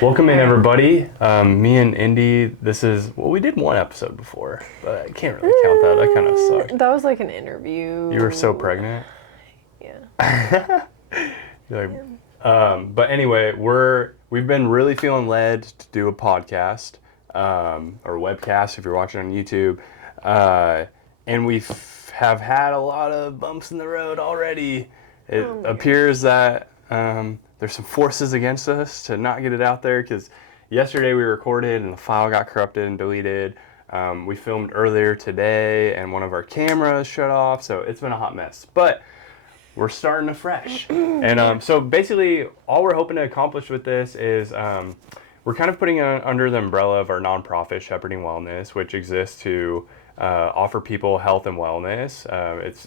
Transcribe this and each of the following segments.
Welcome in, everybody. Me and Indi, we did one episode before, but I can't really count that. That kind of sucked. That was like an interview. You were so pregnant. Yeah. You're like, but anyway, we've been really feeling led to do a podcast, or webcast if you're watching on YouTube. And we have had a lot of bumps in the road already. It appears that there's some forces against us to not get it out there, because yesterday we recorded and the file got corrupted and deleted. We filmed earlier today and one of our cameras shut off, so it's been a hot mess. But we're starting afresh. And so basically all we're hoping to accomplish with this is we're kind of putting it under the umbrella of our nonprofit, Shepherding Wellness, which exists to offer people health and wellness.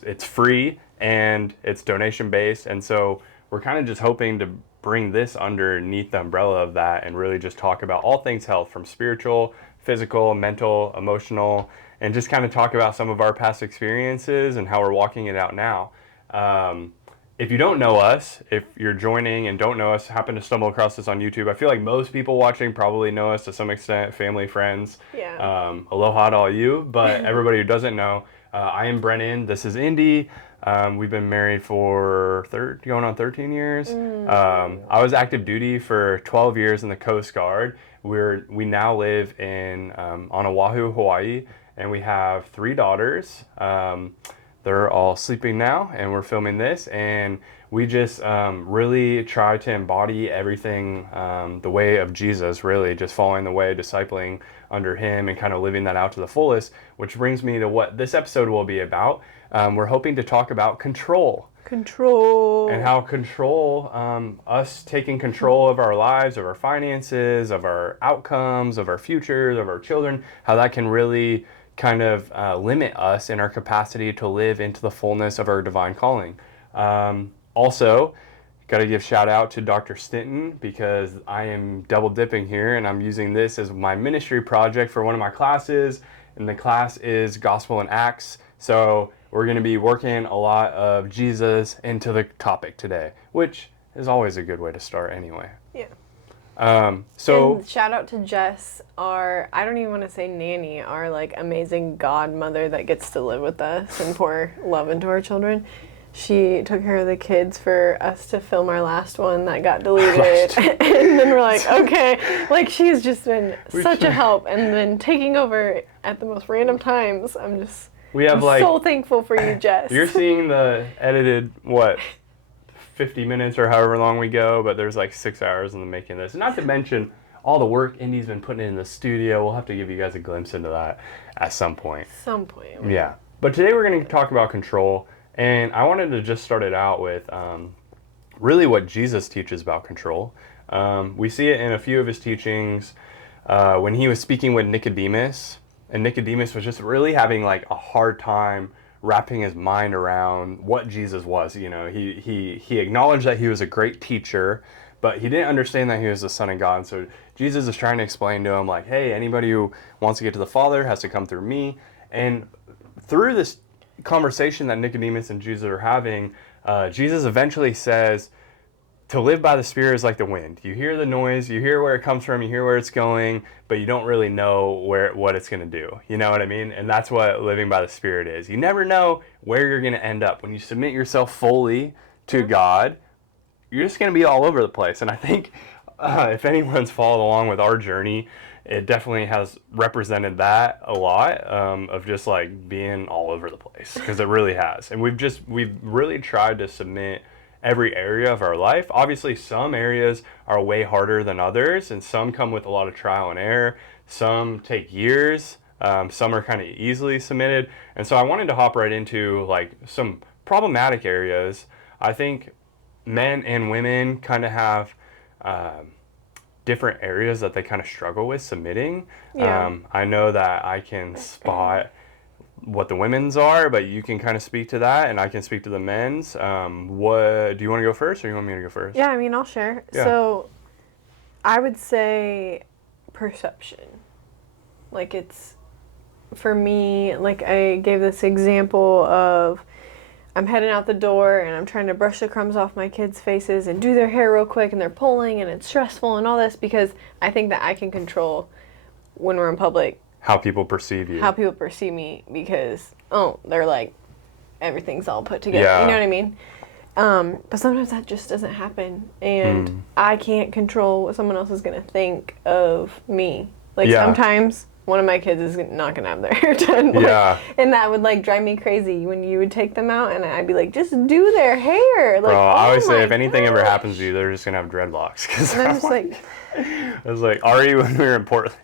It's free and it's donation based, and so we're kind of just hoping to bring this underneath the umbrella of that and really just talk about all things health, from spiritual, physical, mental, emotional, and just kind of talk about some of our past experiences and how we're walking it out now. If you don't know us, if you're joining and don't know us, happen to stumble across us on YouTube, I feel like most people watching probably know us to some extent, family, friends. Yeah. Aloha to all you, but everybody who doesn't know, I am Brennan, this is Indi. We've been married for going on 13 years. I was active duty for 12 years in the Coast Guard. We now live in on Oahu, Hawaii, and we have 3 daughters. They're all sleeping now, and we're filming this, and we just really try to embody everything the way of Jesus, really, just following the way, discipling under him, and kind of living that out to the fullest, which brings me to what this episode will be about. We're hoping to talk about control. And how control, us taking control of our lives, of our finances, of our outcomes, of our futures, of our children, how that can really kind of limit us in our capacity to live into the fullness of our divine calling. Also, got to give shout out to Dr. Stinton, because I am double dipping here and I'm using this as my ministry project for one of my classes, and the class is Gospel and Acts. So we're going to be working a lot of Jesus into the topic today, which is always a good way to start anyway. Yeah. And shout out to Jess, I don't even want to say nanny, our like amazing godmother that gets to live with us and pour love into our children. She took care of the kids for us to film our last one that got deleted. And then we're like, okay, like she's just been such a help, and then taking over at the most random times. I'm so thankful for you, Jess. You're seeing the edited, 50 minutes or however long we go, but there's like 6 hours in the making of this. Not to mention all the work Indi's been putting in the studio. We'll have to give you guys a glimpse into that at some point. Yeah. But today we're going to talk about control, and I wanted to just start it out with really what Jesus teaches about control. We see it in a few of his teachings when he was speaking with Nicodemus, and Nicodemus was just really having like a hard time wrapping his mind around what Jesus was. You know, he acknowledged that he was a great teacher, but he didn't understand that he was the Son of God. And so Jesus is trying to explain to him, like, hey, anybody who wants to get to the Father has to come through me. And through this conversation that Nicodemus and Jesus are having, Jesus eventually says, to live by the Spirit is like the wind. You hear the noise, you hear where it comes from, you hear where it's going, but you don't really know what it's going to do. You know what I mean? And that's what living by the Spirit is. You never know where you're going to end up. When you submit yourself fully to God, you're just going to be all over the place. And I think if anyone's followed along with our journey, it definitely has represented that a lot, of just like being all over the place, because it really has. And we've really tried to submit every area of our life. Obviously, some areas are way harder than others, and some come with a lot of trial and error. Some take years. Some are kind of easily submitted. And so I wanted to hop right into like some problematic areas. I think men and women kind of have different areas that they kind of struggle with submitting. Yeah. I know that I can spot what the women's are, but you can kind of speak to that, and I can speak to the men's. What do you want to go first, or you want me to go first? Yeah, I mean, I'll share. Yeah. So I would say perception. Like, it's, for me, like I gave this example of I'm heading out the door and I'm trying to brush the crumbs off my kids' faces and do their hair real quick, and they're pulling and it's stressful and all this, because I think that I can control when we're in public how people perceive you. how people perceive me, because they're like, everything's all put together. Yeah. You know what I mean? But sometimes that just doesn't happen, and I can't control what someone else is gonna think of me. Like sometimes one of my kids is not gonna have their hair done. Like, and that would like drive me crazy when you would take them out, and I'd be like, just do their hair. Like, bro, I always say if anything ever happens to you, they're just gonna have dreadlocks. Cause and I'm just like, I was like, Ari, when we were in Portland,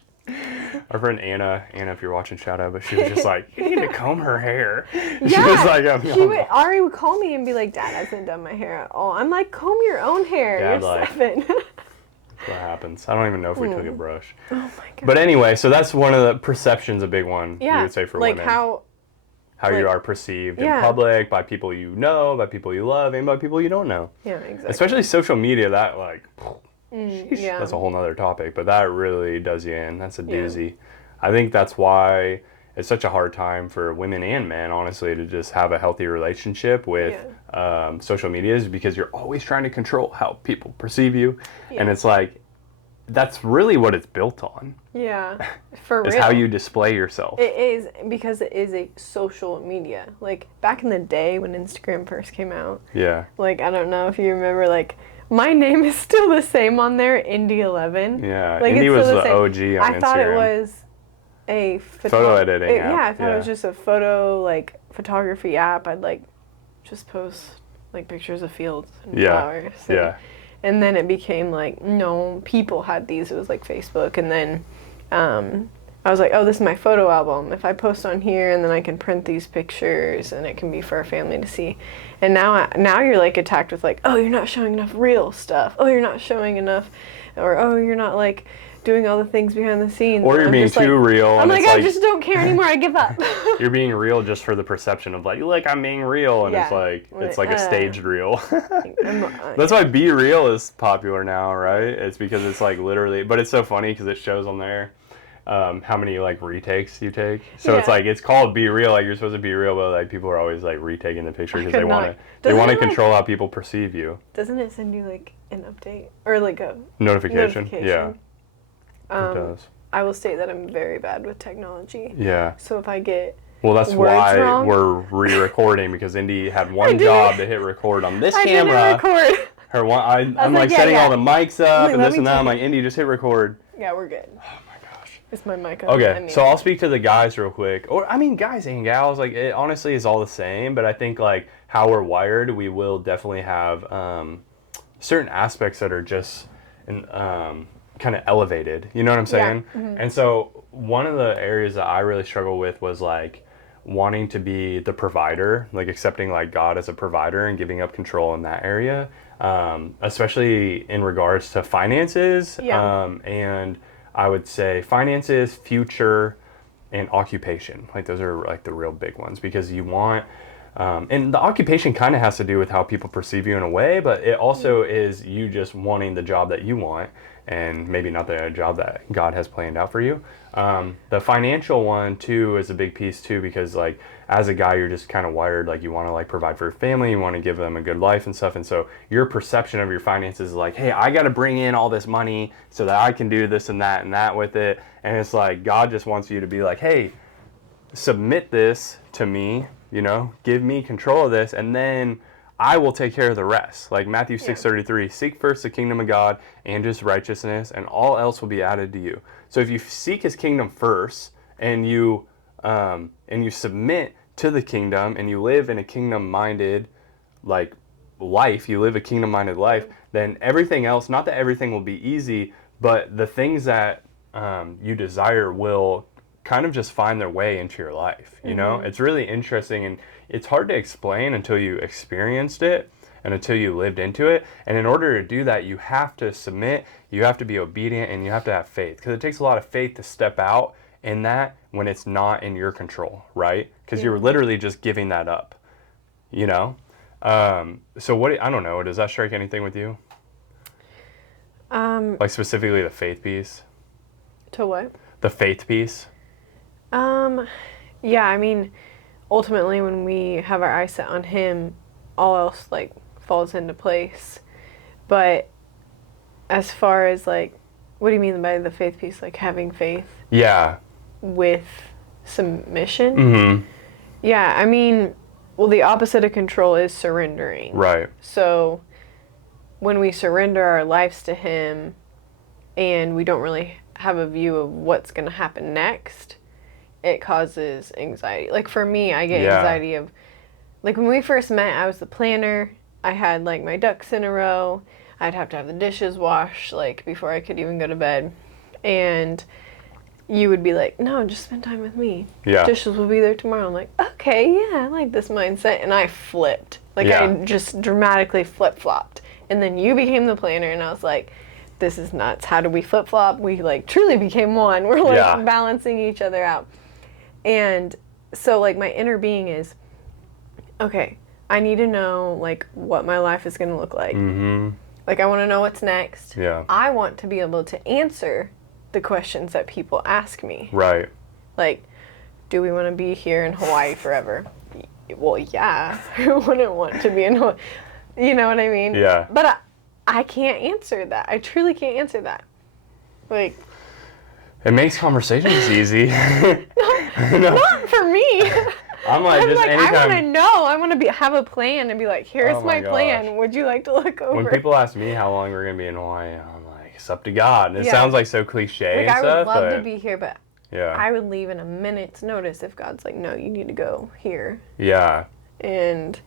our friend Anna, if you're watching, shout out, but she was just like, you need to comb her hair. Yeah, she was like, Ari would call me and be like, Dad hasn't done my hair at all. I'm like, comb your own hair. Yeah, You're like, 7. What happens? I don't even know if we took a brush. Oh my god. But anyway, so that's one of the perceptions, a big one, you would say, for like women. how you are perceived in public, by people you know, by people you love, and by people you don't know. Yeah, exactly. Especially social media, that like, that's a whole nother topic, but that really does you in. That's a doozy. I think that's why it's such a hard time for women and men, honestly, to just have a healthy relationship with social media, is because you're always trying to control how people perceive you. And it's like, that's really what it's built on. Yeah, for real. It's how you display yourself. It is, because it is a social media. Like, back in the day when Instagram first came out. Yeah. Like, I don't know if you remember, like, my name is still the same on there, Indi 11. Yeah, like, Indi was the OG on Instagram. I thought it was a photo editing app. Yeah, I thought it was just a photography app. I'd like just post like pictures of fields and flowers. And then it became like, no, people had these. It was like Facebook, and then I was like, oh, this is my photo album. If I post on here, and then I can print these pictures, and it can be for our family to see. And now you're like attacked with like, oh, you're not showing enough real stuff. Oh, you're not showing enough, or oh, you're not like doing all the things behind the scenes. Or you're being too real. I'm like, I just don't care anymore. I give up. You're being real just for the perception of like, look, I'm being real, and it's like a staged real. That's why Be Real is popular now, right? It's because it's like literally, but it's so funny because it shows on there how many like retakes you take. So it's like, it's called Be Real, like you're supposed to be real, but like people are always like retaking the picture because they want to control how people perceive you. Doesn't it send you like an update or like a notification? Yeah. It does. I will state that I'm very bad with technology. Yeah. So if I get that's why wrong, we're re-recording, because Indi had one job to hit record on this camera. I didn't record. Her one, I'm like setting all the mics up and this and that. I'm like, Indi, just hit record. Yeah, we're good. Oh my gosh. Is my mic on? Okay, so I'll speak to the guys real quick. Or I mean, guys and gals, like it honestly is all the same. But I think like how we're wired, we will definitely have certain aspects that are just kind of elevated, you know what I'm saying? Yeah. Mm-hmm. And so one of the areas that I really struggle with was like wanting to be the provider, like accepting like God as a provider and giving up control in that area, especially in regards to finances. And I would say finances, future, and occupation. Like those are like the real big ones, because you want and the occupation kind of has to do with how people perceive you in a way, but it also is you just wanting the job that you want, and maybe not the job that God has planned out for you. The financial one too is a big piece too, because like as a guy, you're just kind of wired like you want to like provide for your family, you want to give them a good life and stuff, and so your perception of your finances is like, hey, I got to bring in all this money so that I can do this and that with it. And it's like God just wants you to be like, hey, submit this to me, you know, give me control of this, and then I will take care of the rest. Like Matthew 6:33, seek first the kingdom of God and his righteousness, and all else will be added to you. So if you seek his kingdom first, and you submit to the kingdom, and you live in a kingdom-minded like life, you live a kingdom-minded life, then everything else, not that everything will be easy, but the things that you desire will kind of just find their way into your life, you know? It's really interesting, and it's hard to explain until you experienced it and until you lived into it. And in order to do that, you have to submit, you have to be obedient, and you have to have faith, because it takes a lot of faith to step out in that when it's not in your control, right? Because you're literally just giving that up, you know? So I don't know, does that strike anything with you? Like specifically the faith piece? To what? The faith piece? Yeah, I mean, ultimately when we have our eyes set on him, all else like falls into place. But as far as like, what do you mean by the faith piece? Like having faith Yeah. with submission? Mm-hmm. Yeah, I mean, well, the opposite of control is surrendering. Right. So when we surrender our lives to him and we don't really have a view of what's going to happen next, it causes anxiety. Like for me, I get anxiety of, like when we first met, I was the planner. I had like my ducks in a row. I'd have to have the dishes washed like before I could even go to bed. And you would be like, no, just spend time with me. Yeah. Dishes will be there tomorrow. I'm like, okay, yeah, I like this mindset. And I flipped. Like I just dramatically flip-flopped. And then you became the planner and I was like, this is nuts. How do we flip-flop? We like truly became one. We're like balancing each other out. And so like my inner being is, okay, I need to know like what my life is going to look like. Mm-hmm. Like I want to know what's next. Yeah. I want to be able to answer the questions that people ask me. Right. Like, do we want to be here in Hawaii forever? Well, yeah. Who wouldn't want to be in Hawaii? You know what I mean? Yeah. But I can't answer that. I truly can't answer that. Like, it makes conversations easy. Not for me. I'm like, I'm just like, anytime. I want to know. I want to have a plan and be like, here's Oh my my plan. Would you like to look over? When people ask me how long we're gonna be in Hawaii, I'm like, it's up to God. And it sounds like so cliche like, and stuff. I would love to be here, but yeah, I would leave in a minute's notice if God's like, no, you need to go here. Yeah. And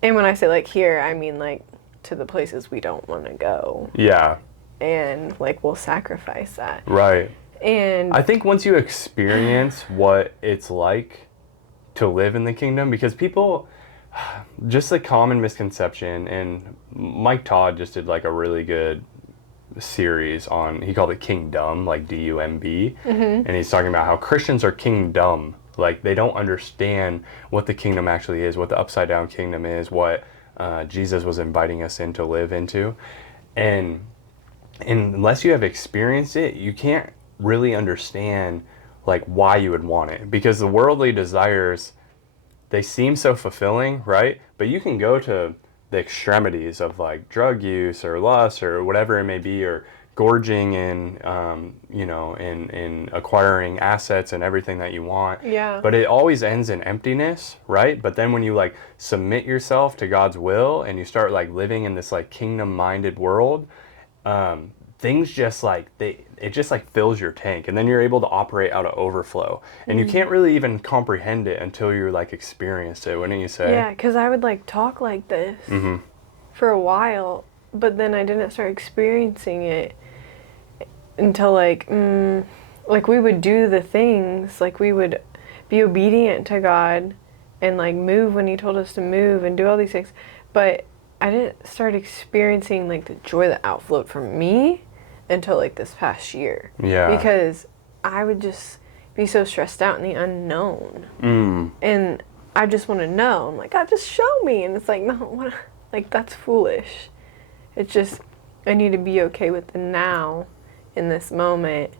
when I say like here, I mean like to the places we don't want to go. Yeah. And like we'll sacrifice that. Right. And I think once you experience what it's like to live in the kingdom, because people, just a common misconception, and Mike Todd just did like a really good series on, he called it Kingdom, like D-U-M-B, and he's talking about how Christians are kingdom. Like they don't understand what the kingdom actually is, what the upside down kingdom is, what Jesus was inviting us in to live into. And unless you have experienced it, you can't really understand like why you would want it, because the worldly desires, they seem so fulfilling, right? But you can go to the extremities of like drug use or lust or whatever it may be, or gorging in in acquiring assets and everything that you want. Yeah. But it always ends in emptiness, right? But then when you like submit yourself to God's will and you start like living in this like kingdom minded world, things just like it just like fills your tank, and then you're able to operate out of overflow, and you can't really even comprehend it until you're like experienced it, wouldn't you say? Yeah, because I would like talk like this for a while, but then I didn't start experiencing it until like we would do the things, like we would be obedient to God and like move when he told us to move and do all these things, but I didn't start experiencing like the joy that outflowed from me until like this past year. Yeah. Because I would just be so stressed out in the unknown. And I just want to know. I'm like, God, just show me. And it's like, no, what? Like that's foolish. It's just, I need to be okay with the now in this moment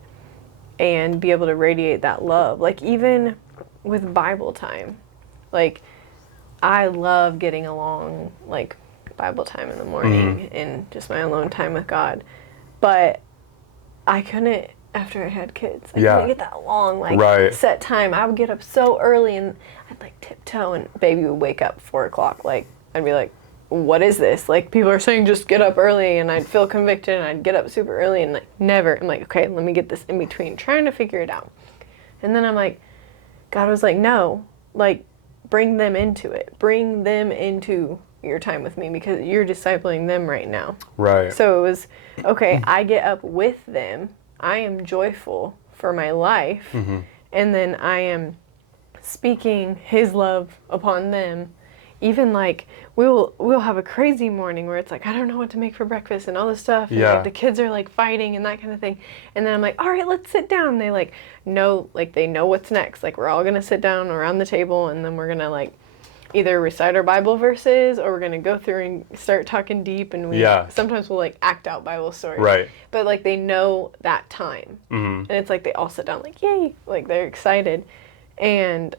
and be able to radiate that love. Like even with Bible time, like I love getting along like Bible time in the morning and just my alone time with God. But I couldn't, after I had kids, I couldn't get that long, like, set time. I would get up so early and I'd, like, tiptoe and baby would wake up 4 o'clock. Like, I'd be like, what is this? Like, people are saying just get up early, and I'd feel convicted and I'd get up super early and, like, never. I'm like, okay, let me get this in between, trying to figure it out. And then I'm like, God was like, no, like, bring them into it. Bring them into your time with me because you're discipling them right now. Right. So it was, okay, I get up with them. I am joyful for my life. And then I am speaking his love upon them. Even like we'll have a crazy morning where it's like, I don't know what to make for breakfast and all this stuff. And like, the kids are like fighting and that kind of thing. And then I'm like, all right, let's sit down. They like know, like they know what's next. Like we're all going to sit down around the table and then we're going to like either recite our Bible verses or we're going to go through and start talking deep, and we sometimes we'll like act out Bible stories. Right. But like they know that time. And it's like they all sit down like, yay, like they're excited. And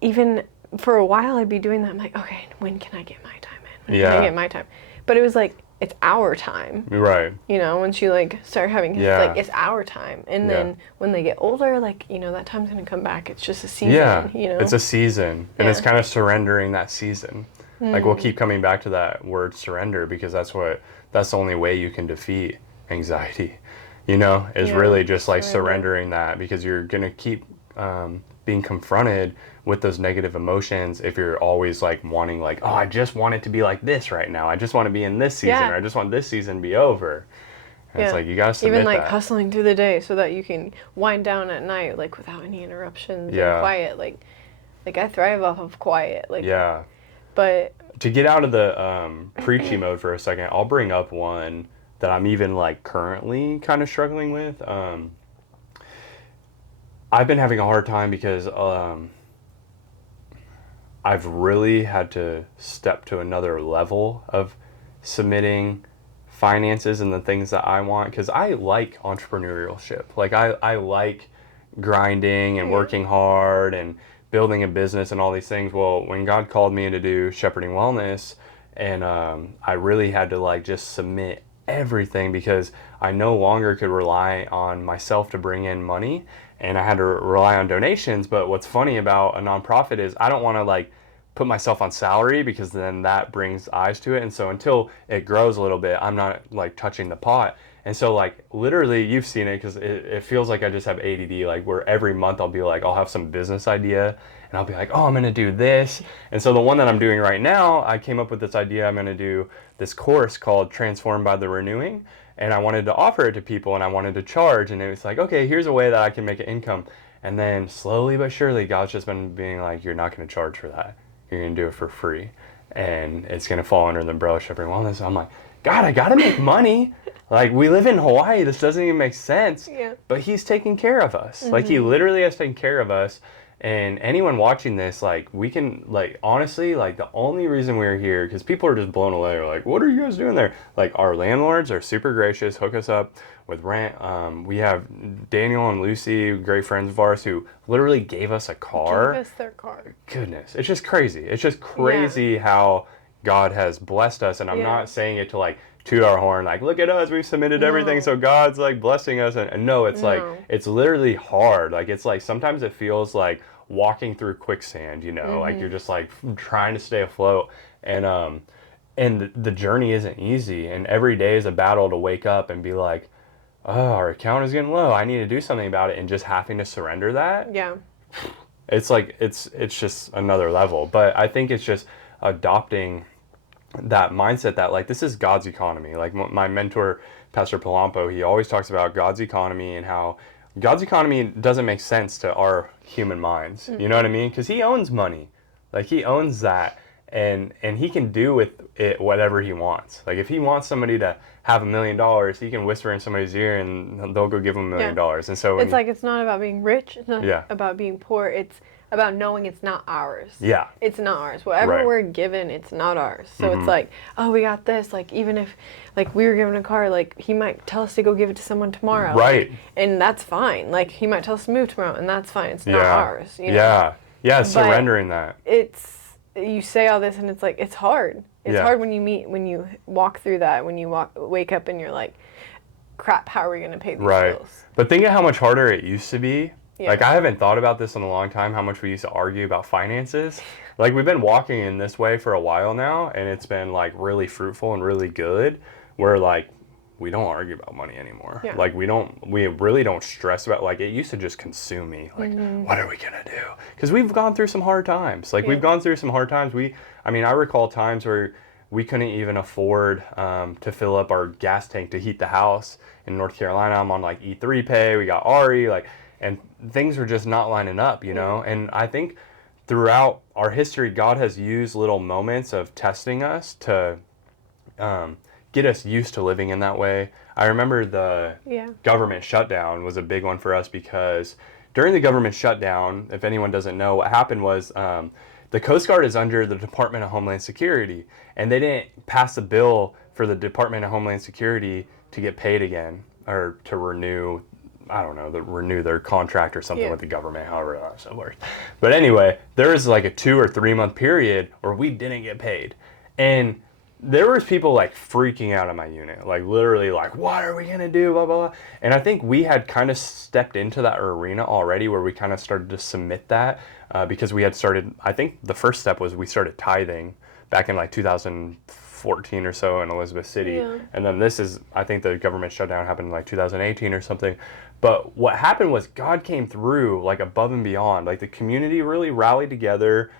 even for a while I'd be doing that. I'm like, okay, when can I get my time in? When Yeah. can I get my time? But it was like, it's our time. Right. You know, once you like start having kids, Yeah. it's like, it's our time. And then when they get older, like, you know, that time's going to come back. It's just a season, Yeah. you know? It's a season. And it's kind of surrendering that season. Like, we'll keep coming back to that word surrender, because that's the only way you can defeat anxiety, you know, is really just like surrendering that, because you're going to keep being confronted with those negative emotions if you're always like wanting, like, oh, I just want it to be like this right now. I just want to be in this season, or I just want this season to be over. And it's like, you gotta submit even like that. hustling through the day so that you can wind down at night, like without any interruptions and quiet. Like I thrive off of quiet. Like, but to get out of the preachy mode for a second, I'll bring up one that I'm even like currently kind of struggling with. I've been having a hard time because I've really had to step to another level of submitting finances and the things that I want, because I like entrepreneurship. Like, I like grinding and working hard and building a business and all these things. Well, when God called me to do shepherding wellness, and I really had to like just submit everything, because I no longer could rely on myself to bring in money, and I had to rely on donations. But what's funny about a nonprofit is I don't want to like put myself on salary, because then that brings eyes to it. And so until it grows a little bit, I'm not like touching the pot. And so like literally, you've seen it, because it feels like I just have ADD, like where every month I'll be like, I'll have some business idea and I'll be like, oh, I'm going to do this. And so the one that I'm doing right now, I came up with this idea. I'm going to do this course called Transformed by the Renewing. And I wanted to offer it to people, and I wanted to charge. And it was like, okay, here's a way that I can make an income. And then slowly but surely, God's just been being like, you're not going to charge for that. You're going to do it for free. And it's going to fall under the umbrella of shepherding wellness. I'm like, God, I got to make money. Like, we live in Hawaii. This doesn't even make sense. Yeah. But he's taking care of us. Like, he literally has taken care of us. And anyone watching this, like, we can, like, honestly, like, the only reason we're here, because people are just blown away. They're like, what are you guys doing there? Like, our landlords are super gracious, hook us up with rent. We have Daniel and Lucy, great friends of ours, who literally gave us a car. Gave us their car. Goodness, it's just crazy. It's just crazy how God has blessed us. And I'm not saying it to, like, toot our horn, like, look at us, we've submitted everything, so God's, like, blessing us. And no, it's like, it's literally hard. Like, it's like, sometimes it feels like walking through quicksand, you know, like you're just like trying to stay afloat, and the journey isn't easy, and every day is a battle to wake up and be like, oh, our account is getting low, I need to do something about it, and just having to surrender that. It's like, it's just another level. But I think it's just adopting that mindset that, like, this is God's economy. Like, my mentor, Pastor Palampo, he always talks about God's economy, and how God's economy doesn't make sense to our human minds. You know what I mean? Because he owns money. Like, he owns that, and he can do with it whatever he wants. Like, if he wants somebody to have $1 million, he can whisper in somebody's ear and they'll go give him $1 million. And so it's like, it's not about being rich, it's not about being poor, it's about knowing it's not ours. It's not ours. Whatever we're given, it's not ours. So it's like, oh, we got this. Like, even if, like, we were given a car, like, he might tell us to go give it to someone tomorrow. Like, and that's fine. Like, he might tell us to move tomorrow, and that's fine. It's not ours. You know? Surrendering that. You say all this, and it's like, it's hard. It's hard when you walk through that, when you wake up and you're like, crap, how are we going to pay these bills? But think of how much harder it used to be. Like, I haven't thought about this in a long time, how much we used to argue about finances. Like, we've been walking in this way for a while now, and it's been, like, really fruitful and really good, where, like, we don't argue about money anymore. Like, we really don't stress about, like, it used to just consume me. Like, what are we going to do? Because we've gone through some hard times. Like, we've gone through some hard times. I mean, I recall times where we couldn't even afford to fill up our gas tank to heat the house. In North Carolina, I'm on, like, E3 pay. We got RE, like, and things were just not lining up, you know? And I think throughout our history, God has used little moments of testing us to get us used to living in that way. I remember the government shutdown was a big one for us, because during the government shutdown, if anyone doesn't know, what happened was the Coast Guard is under the Department of Homeland Security, and they didn't pass a bill for the Department of Homeland Security to get paid again, or to renew I don't know, renew their contract or something Yeah. with the government, however that stuff works. But anyway, there was like a 2 or 3 month period where we didn't get paid. And there was people like freaking out in my unit, like literally like, what are we going to do, blah, blah, blah. And I think we had kind of stepped into that arena already where we kind of started to submit that because we had started, I think the first step was we started tithing back in like 2014 or so in Elizabeth City. Yeah. And then this is, I think the government shutdown happened in like 2018 or something. But what happened was God came through like above and beyond. Like the community really rallied together.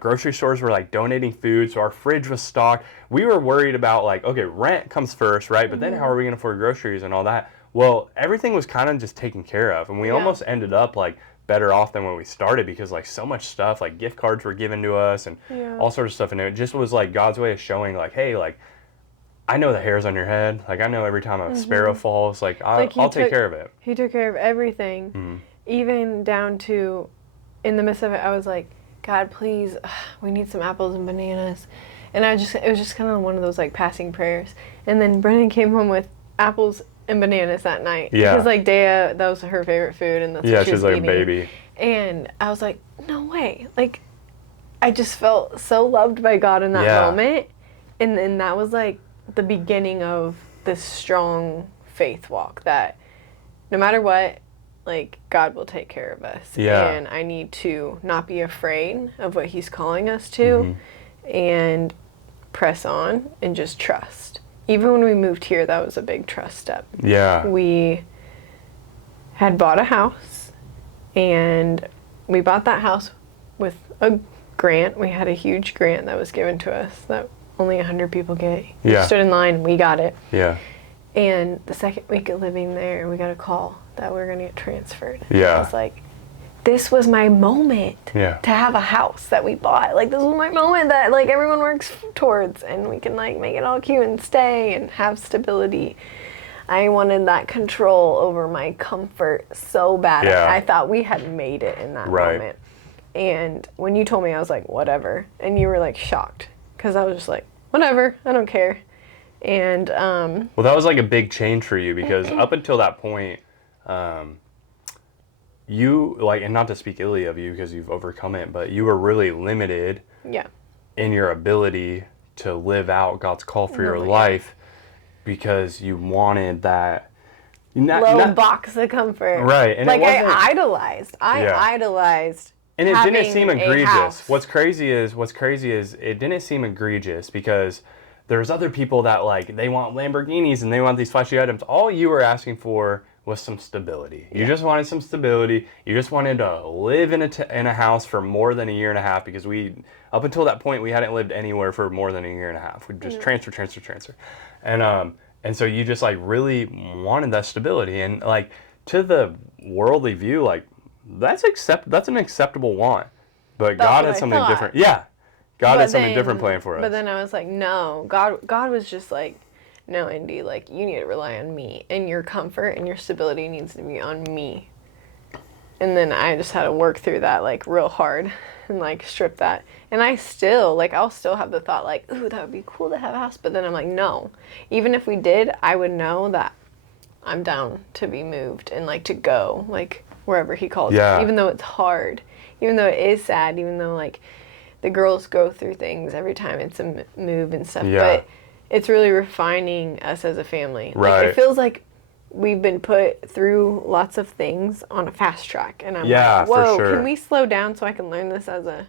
Grocery stores were like donating food, so our fridge was stocked. We were worried about like, okay, rent comes first, right? But then how are we going to afford groceries and all that? Well, everything was kind of just taken care of, and we almost ended up like better off than when we started because like so much stuff, like gift cards were given to us and all sorts of stuff, and it just was like God's way of showing like, hey, like I know the hairs on your head, like I know every time a sparrow falls, like I'll take care of it. He took care of everything, even down to, in the midst of it, I was like, God, please, we need some apples and bananas. And it was just kind of one of those like passing prayers. And then Brennan came home with apples and bananas that night. Yeah. Because like Dea, that was her favorite food, and that's what she was like eating. a baby. And I was like, no way. Like, I just felt so loved by God in that moment. And then that was like the beginning of this strong faith walk that no matter what, like, God will take care of us. Yeah. And I need to not be afraid of what he's calling us to and press on and just trust. Even when we moved here, that was a big trust step. Yeah. We had bought a house, and we bought that house with a grant. We had a huge grant that was given to us that only 100 people get. We stood in line, we got it. Yeah. And the second week of living there, we got a call that we were going to get transferred. Yeah. I was like, this was my moment Yeah. to have a house that we bought. Like, this was my moment that, like, everyone works towards, and we can, like, make it all cute and stay and have stability. I wanted that control over my comfort so bad. Yeah. I thought we had made it in that moment. And when you told me, I was like, whatever. And you were, like, shocked. Because I was just like, whatever, I don't care. And well, that was like a big change for you because up until that point, you like, and not to speak illy of you because you've overcome it, but you were really limited in your ability to live out God's call for your life because you wanted that little box of comfort, right? And like I idolized, and it didn't seem egregious. House. What's crazy is it didn't seem egregious because there's other people that like they want Lamborghinis and they want these flashy items. All you were asking for was some stability. You just wanted some stability. You just wanted to live in a house for more than a year and a half because up until that point we hadn't lived anywhere for more than a year and a half. We just transfer, and so you just like really wanted that stability, and like to the worldly view, like that's an acceptable want, but God had something different. Yeah. God had something different planned for us. But then I was like, no. God was just like, no, Indi, like, you need to rely on me. And your comfort and your stability needs to be on me. And then I just had to work through that, like, real hard and, like, strip that. And I still, like, I'll still have the thought, like, ooh, that would be cool to have a house. But then I'm like, no. Even if we did, I would know that I'm down to be moved and, like, to go, like, wherever he calls me. Even though it's hard. Even though it is sad. Even though, like, the girls go through things every time it's a move and stuff, but it's really refining us as a family. Like, it feels like we've been put through lots of things on a fast track, and I'm like, whoa, for sure. Can we slow down so I can learn this as a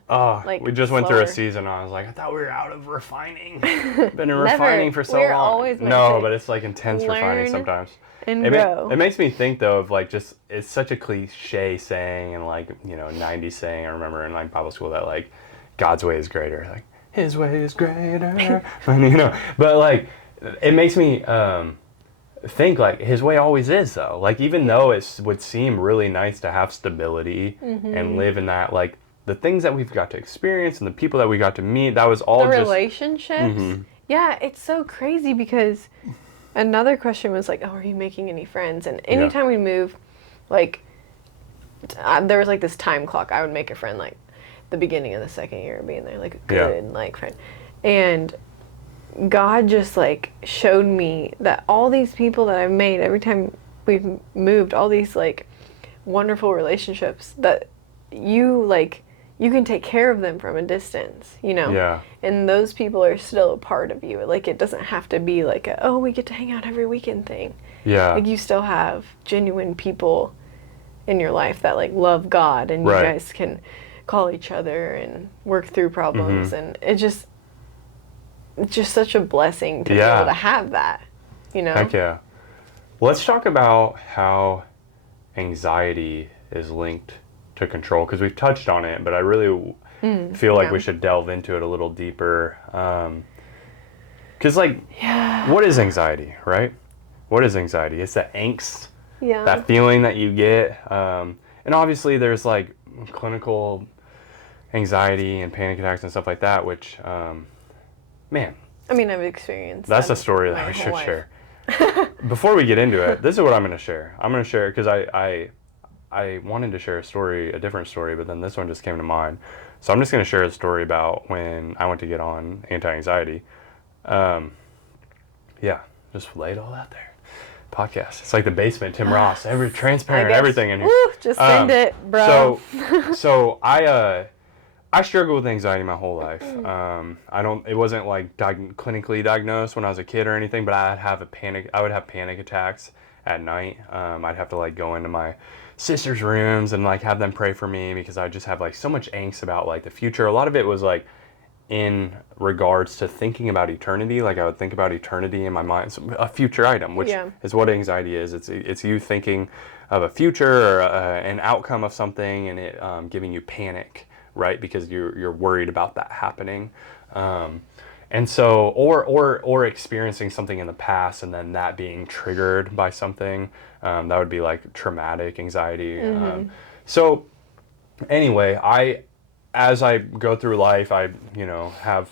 we just went through a season. I was like, I thought we were out of refining. Been in refining for so long. Always but it's like intense refining sometimes. And grow. It makes me think though of like just it's such a cliche saying and like 90s saying I remember in like Bible school that like God's way is greater, like His way is greater, But like, it makes me think like His way always is though. Like even though it would seem really nice to have stability and live in that, like the things that we've got to experience and the people that we got to meet, that was all the just relationships. Yeah, it's so crazy because another question was like, oh, are you making any friends? And anytime we move, like there was like this time clock. I would make a friend like the beginning of the second year of being there, like a good like friend. And God just like showed me that all these people that I've made every time we've moved, all these like wonderful relationships that you like, you can take care of them from a distance, you know? Yeah. And those people are still a part of you. Like, it doesn't have to be like a, oh, we get to hang out every weekend thing. Yeah. Like, you still have genuine people in your life that like love God, and you Right. guys can call each other and work through problems. And it's just such a blessing to be able to have that, you know? Heck yeah. Let's talk about how anxiety is linked to control, because we've touched on it, but I really feel like we should delve into it a little deeper. Because, like, what is anxiety, right? What is anxiety? It's that angst, that feeling that you get. And obviously there's, like, clinical anxiety and panic attacks and stuff like that, which, man. I mean, I've experienced That's a story that we should share. Before we get into it, this is what I'm going to share. I'm going to share, because I wanted to share a different story, but then this one just came to mind. So I'm just going to share a story about when I went to get on anti-anxiety. Yeah, just lay it all out there. Podcast. It's like the basement, Tim Ross, transparent, everything in here. Woo, just send it, bro. So I struggled with anxiety my whole life. It wasn't like clinically diagnosed when I was a kid or anything, but I would have panic attacks at night. I'd have to like go into my sister's rooms and like have them pray for me, because I just have like so much angst about like the future. A lot of it was like in regards to thinking about eternity. Like I would think about eternity in my mind, a future item, which is what anxiety is. It's you thinking of a future or an outcome of something, and it giving you panic, right? Because you're worried about that happening. And so, or experiencing something in the past and then that being triggered by something, that would be like traumatic anxiety. So anyway, as I go through life, I, have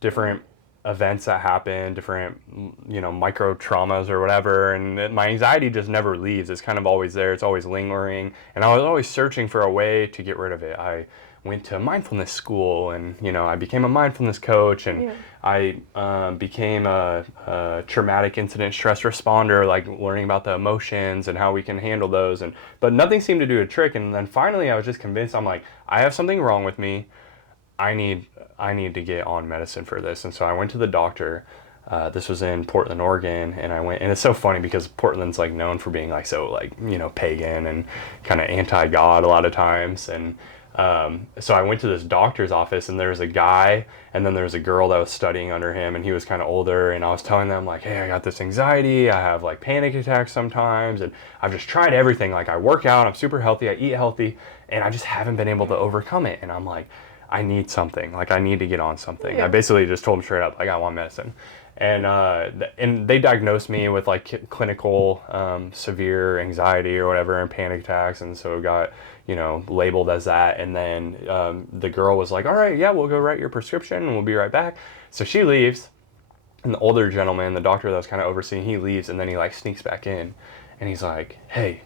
different events that happen, different, micro traumas or whatever. And my anxiety just never leaves. It's kind of always there. It's always lingering. And I was always searching for a way to get rid of it. I went to mindfulness school, and I became a mindfulness coach, and I became a traumatic incident stress responder, like learning about the emotions and how we can handle those, but nothing seemed to do a trick. And then finally I was just convinced, I'm like, I have something wrong with me. I need to get on medicine for this. And so I went to the doctor. This was in Portland, Oregon, and I went, and it's so funny because Portland's like known for being like so like pagan and kind of anti-God a lot of times. And so I went to this doctor's office, and there was a guy, and then there was a girl that was studying under him, and he was kind of older, and I was telling them like, hey, I got this anxiety, I have like panic attacks sometimes, and I've just tried everything. Like I work out, I'm super healthy, I eat healthy, and I just haven't been able to overcome it. And I'm like, I need something, like I need to get on something. I basically just told him straight up, like, I want medicine. And they diagnosed me with like clinical severe anxiety or whatever, and panic attacks, and so it got labeled as that. And then the girl was like, all right, yeah, we'll go write your prescription and we'll be right back. So she leaves, and the older gentleman, the doctor that was kind of overseeing, he leaves, and then he like sneaks back in, and he's like, hey,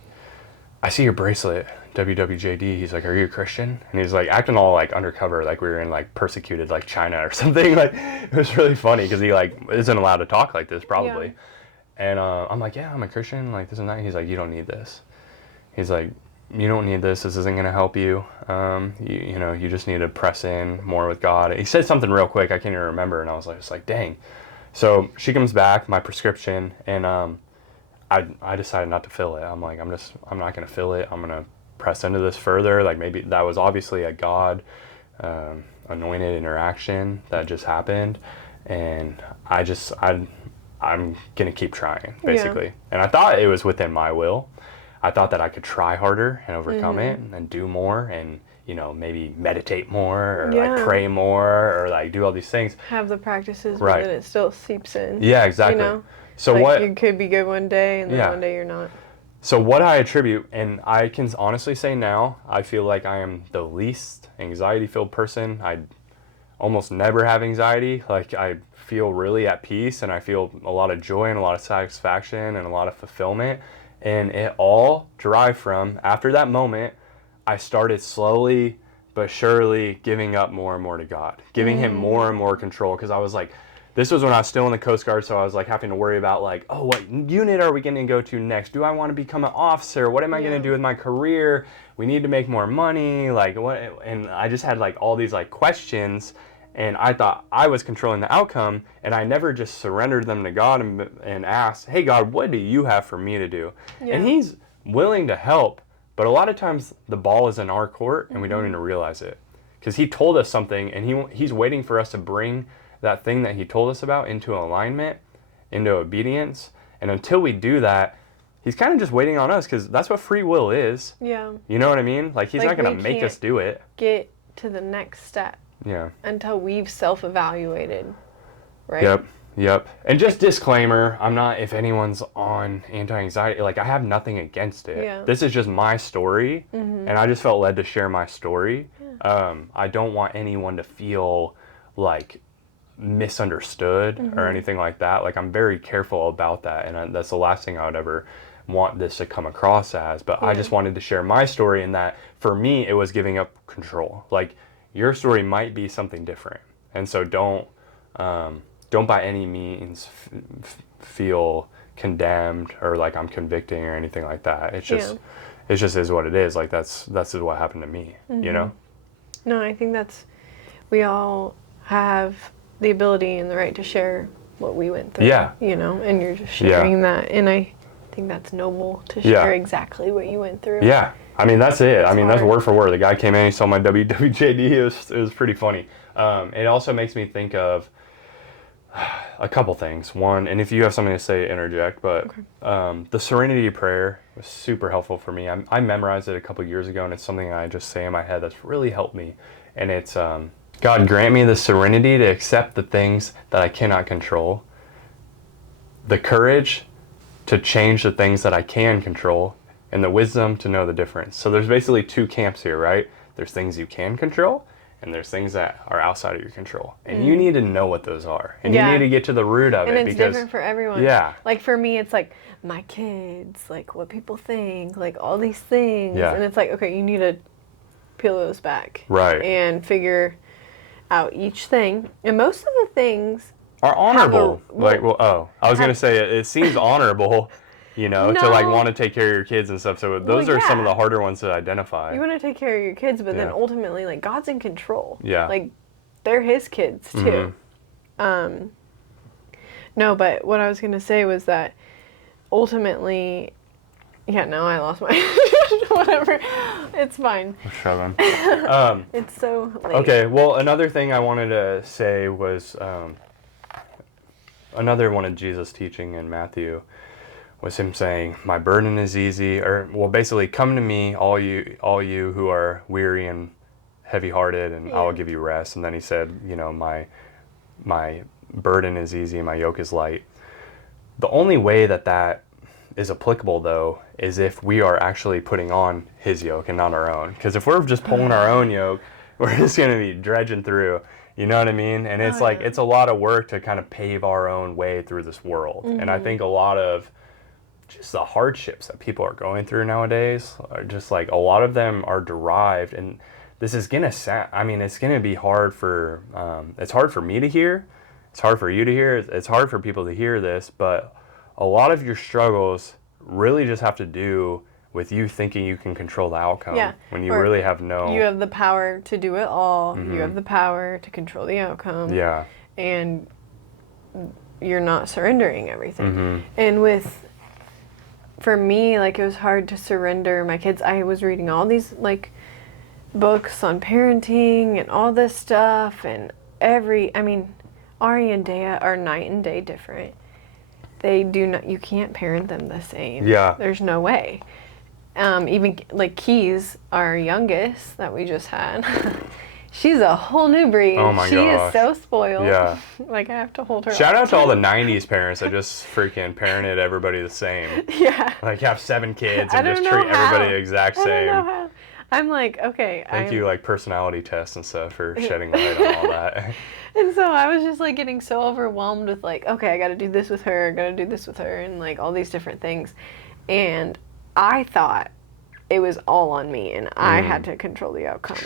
I see your bracelet, WWJD. He's like, are you a Christian? And he's like acting all like undercover, like we were in like persecuted like China or something. Like it was really funny because he like isn't allowed to talk like this probably. And I'm like, yeah, I'm a Christian, like this and that. He's like, you don't need this. He's like, you don't need this. This isn't going to help you. You just need to press in more with God. He said something real quick. I can't even remember. And I was like, just like, dang. So she comes back, my prescription, and I decided not to fill it. I'm like, I'm not going to fill it. I'm going to press into this further. Like maybe that was obviously a God anointed interaction that just happened. And I'm going to keep trying, basically. And I thought it was within my will. I thought that I could try harder and overcome it and do more and, maybe meditate more or like pray more or like do all these things. Have the practices, but then it still seeps in. Yeah, exactly. So like you could be good one day and then one day you're not. So what I attribute, and I can honestly say now, I feel like I am the least anxiety-filled person. I almost never have anxiety. Like I feel really at peace, and I feel a lot of joy and a lot of satisfaction and a lot of fulfillment. And it all derived from, after that moment, I started slowly but surely giving up more and more to God, giving him more and more control, because I was like, this was when I was still in the Coast Guard, so I was like having to worry about like, oh, what unit are we going to go to next? Do I want to become an officer? What am I going to do with my career? We need to make more money. Like what? And I just had like all these like questions, and I thought I was controlling the outcome, and I never just surrendered them to God and asked, hey God, what do you have for me to do? Yeah. And He's willing to help, but a lot of times the ball is in our court, and we don't even realize it, because He told us something, and He's waiting for us to bring that thing that He told us about into alignment, into obedience. And until we do that, He's kind of just waiting on us, because that's what free will is. Yeah. You know what I mean? Like He's not going to make us do it. Get to the next step. Yeah. Until we've self-evaluated, right? Yep. And just disclaimer, I'm not, if anyone's on anti-anxiety, like I have nothing against it. Yeah. This is just my story, and I just felt led to share my story. Yeah. I don't want anyone to feel like misunderstood or anything like that. Like I'm very careful about that, and that's the last thing I would ever want this to come across as. But I just wanted to share my story, in that for me it was giving up control. Like your story might be something different, and so don't by any means feel condemned or like I'm convicting or anything like that. It's just it just is what it is. Like that's what happened to me. You know. No, I think we all have the ability and the right to share what we went through. Yeah. You know, and you're just sharing that, and I think that's noble to share exactly what you went through. Yeah. I mean, that's it. I mean, that's word for word. The guy came in, he saw my WWJD. It was pretty funny. It also makes me think of a couple things. One, and if you have something to say, interject, but the Serenity Prayer was super helpful for me. I memorized it a couple years ago, and it's something I just say in my head that's really helped me. And it's, God, grant me the serenity to accept the things that I cannot control, the courage to change the things that I can control, and the wisdom to know the difference. So there's basically two camps here, right? There's things you can control, and there's things that are outside of your control. And you need to know what those are. And you need to get to the root of it. And it's different for everyone. Yeah. Like for me, it's like my kids, like what people think, like all these things. Yeah. And it's like, okay, you need to peel those back. Right. And figure out each thing. And most of the things are honorable. I was going to say, it seems honorable, you know, to like want to take care of your kids and stuff. So those are some of the harder ones to identify. You want to take care of your kids, but then ultimately, like, God's in control. Yeah. Like, they're His kids too. No, but what I was going to say was that ultimately, I lost my whatever. It's fine. I'm struggling. It's so late. Okay, well, another thing I wanted to say was another one of Jesus' teaching in Matthew was Him saying, my burden is easy, or well, basically, come to me, all you who are weary and heavy-hearted, and I will give you rest. And then He said, you know, my burden is easy, my yoke is light. The only way that is applicable, though, is if we are actually putting on His yoke and not our own. Because if we're just pulling our own yoke, we're just going to be dredging through. You know what I mean? And it's it's a lot of work to kind of pave our own way through this world. And I think a lot of just the hardships that people are going through nowadays are just like, a lot of them are derived, and this is going to it's going to be hard for, it's hard for me to hear. It's hard for you to hear. It's hard for people to hear this, but a lot of your struggles really just have to do with you thinking you can control the outcome when you really have no... You have the power to do it all. You have the power to control the outcome. Yeah. And you're not surrendering everything. And for me, like, it was hard to surrender my kids. I was reading all these, like, books on parenting and all this stuff, and Ari and Dea are night and day different. They do not, you can't parent them the same. Yeah. There's no way. Even like Keys, our youngest that we just had, she's a whole new breed. Oh my gosh. She is so spoiled. Yeah. Like, I have to hold her. Shout out to all the 90s parents that just freaking parented everybody the same. Yeah. Like, have 7 kids and just treat everybody the exact same. I don't know how. I'm like, okay. Thank you, like, personality tests and stuff for shedding light on all that. And so I was just, like, getting so overwhelmed with, like, okay, I got to do this with her, I got to do this with her, and, like, all these different things. And I thought it was all on me, and I had to control the outcome.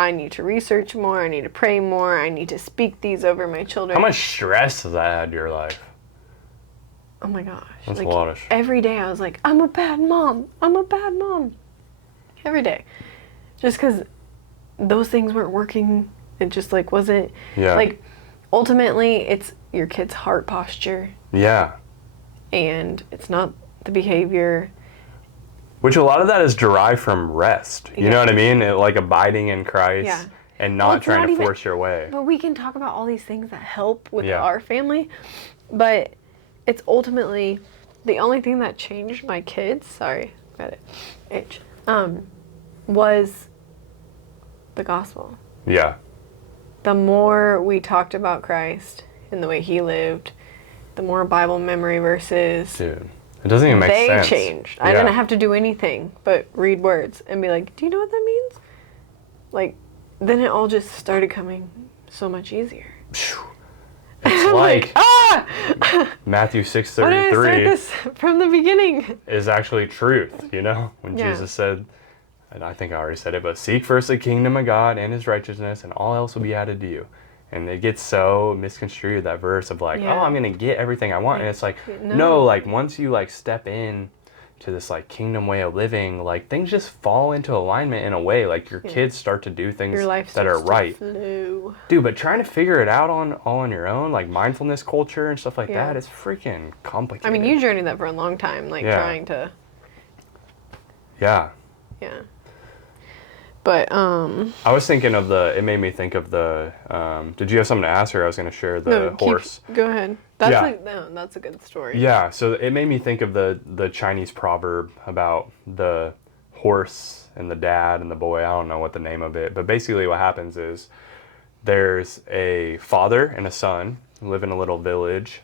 I need to research more, I need to pray more, I need to speak these over my children. How much stress does that add to your life? Oh my gosh. That's like, a lot of every day I was like, I'm a bad mom. I'm a bad mom. Every day. Just because those things weren't working. It just like wasn't. Yeah. Like, ultimately, it's your kid's heart posture. Yeah. And it's not the behavior. Which a lot of that is derived from rest. You know what I mean? Like abiding in Christ and not trying to force your way. But we can talk about all these things that help with our family. But it's ultimately the only thing that changed my kids. Sorry, got it. Itch. Was the gospel. Yeah. The more we talked about Christ and the way he lived, the more Bible memory verses. Dude, it doesn't even make sense. They changed. I didn't have to do anything but read words and be like, do you know what that means? Like, then it all just started coming so much easier. It's like Matthew Why did I start 6:33 this from the beginning? is actually truth, you know? When Jesus said, and I think I already said it, but seek first the kingdom of God and his righteousness, and all else will be added to you. And it gets so misconstrued, that verse of like, oh, I'm going to get everything I want. And it's like, no, like once you like step in to this like kingdom way of living, like things just fall into alignment in a way. Like your kids start to do things that are right. Dude, but trying to figure it out all on your own, like mindfulness culture and stuff like that, it's freaking complicated. I mean, you journeyed that for a long time, like trying to. Yeah. Yeah. But I was thinking of it made me think of the did you have something to ask her? I was going to share the horse. Go ahead. That's a good story. Yeah, so it made me think of the Chinese proverb about the horse and the dad and the boy. I don't know what the name of it, but basically what happens is there's a father and a son who live in a little village,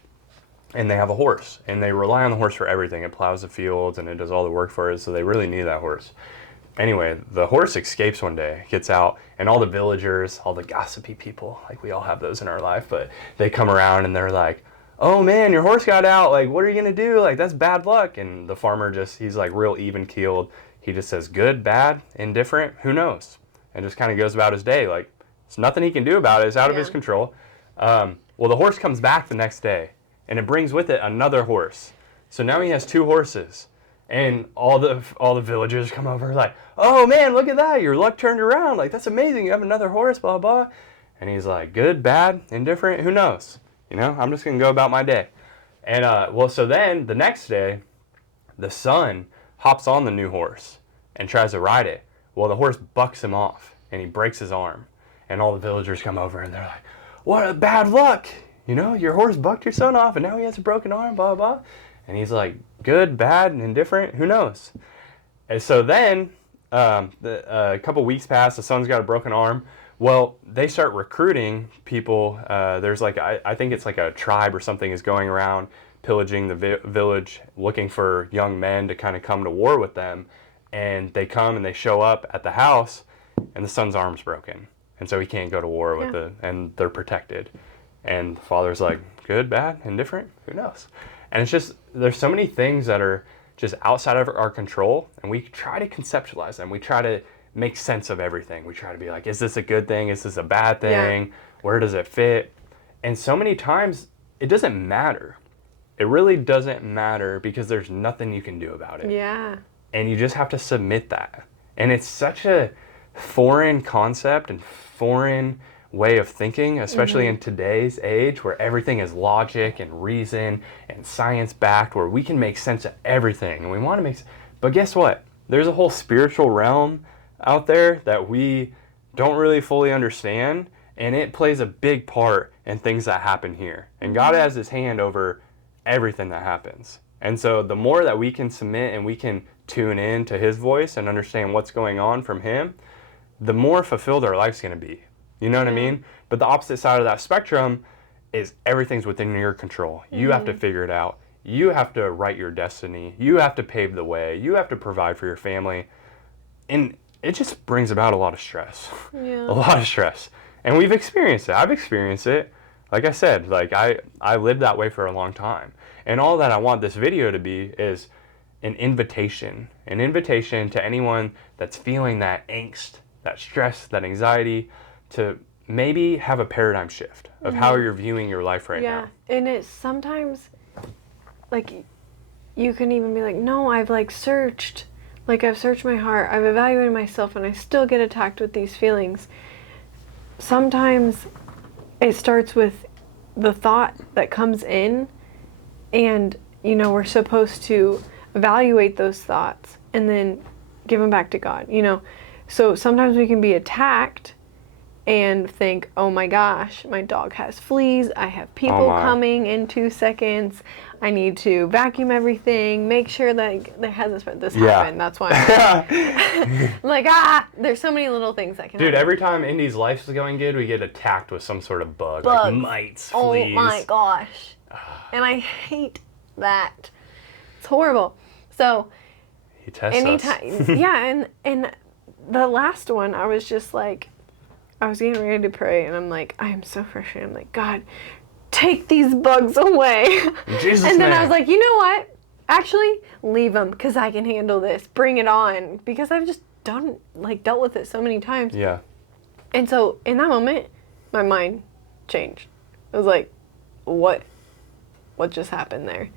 and they have a horse, and they rely on the horse for everything. It plows the fields and it does all the work for it, so they really need that horse. Anyway, the horse escapes one day, gets out, and all the villagers, all the gossipy people, like we all have those in our life, but they come around and they're like, oh man, your horse got out, like what are you gonna do? Like that's bad luck. And the farmer he's like real even keeled. He just says good, bad, indifferent, who knows? And just kind of goes about his day. Like it's nothing he can do about it, it's out of his control. Well, the horse comes back the next day and it brings with it another horse. So now he has two horses. And all the villagers come over like, oh man, look at that, your luck turned around, like that's amazing, you have another horse, blah blah. And he's like, good, bad, indifferent, who knows? You know, I'm just gonna go about my day. And so then the next day, the son hops on the new horse and tries to ride it. Well, the horse bucks him off and he breaks his arm. And all the villagers come over and they're like, what a bad luck, you know, your horse bucked your son off and now he has a broken arm, blah blah. And he's like, good, bad, indifferent, who knows? And so then a couple weeks pass, the son's got a broken arm. Well, they start recruiting people. There's like, I think it's like a tribe or something is going around pillaging the village, looking for young men to kind of come to war with them. And they come and they show up at the house and the son's arm's broken. And so he can't go to war with and they're protected. And the father's like, good, bad, indifferent, who knows? And it's just, there's so many things that are just outside of our control, and we try to conceptualize them. We try to make sense of everything. We try to be like, is this a good thing? Is this a bad thing? Where does it fit? And so many times, it doesn't matter. It really doesn't matter because there's nothing you can do about it. Yeah. And you just have to submit that. And it's such a foreign concept and foreign way of thinking, especially in today's age where everything is logic and reason and science backed, where we can make sense of everything and we want to make but guess what? There's a whole spiritual realm out there that we don't really fully understand, and it plays a big part in things that happen here. And God has his hand over everything that happens. And so the more that we can submit and we can tune in to his voice and understand what's going on from him, the more fulfilled our life's going to be. You know what I mean? But the opposite side of that spectrum is everything's within your control. You have to figure it out. You have to write your destiny. You have to pave the way. You have to provide for your family. And it just brings about a lot of stress. Yeah. A lot of stress. And we've experienced it. I've experienced it. Like I said, like I lived that way for a long time. And all that I want this video to be is an invitation to anyone that's feeling that angst that stress, that anxiety, to maybe have a paradigm shift of how you're viewing your life right now. And it's sometimes, like, you can even be like, no, I've, like, searched. Like, I've searched my heart. I've evaluated myself, and I still get attacked with these feelings. Sometimes it starts with the thought that comes in, and, you know, we're supposed to evaluate those thoughts and then give them back to God, you know. So sometimes we can be attacked and think, oh my gosh, my dog has fleas, I have people coming in 2 seconds, I need to vacuum everything, make sure that there hasn't this happened. That's why I'm like, there's so many little things that can happen. Every time Indy's life is going good, we get attacked with some sort of bug. Like mites, fleas. Oh my gosh. And I hate that. It's horrible. So he tests us. and the last one, I was just like, I was getting ready to pray, and I'm like, I am so frustrated. I'm like, God, take these bugs away. In Jesus' and then name. I was like, you know what? Actually, leave them, because I can handle this. Bring it on. Because I've just dealt with it so many times. Yeah. And so, in that moment, my mind changed. I was like, what just happened there?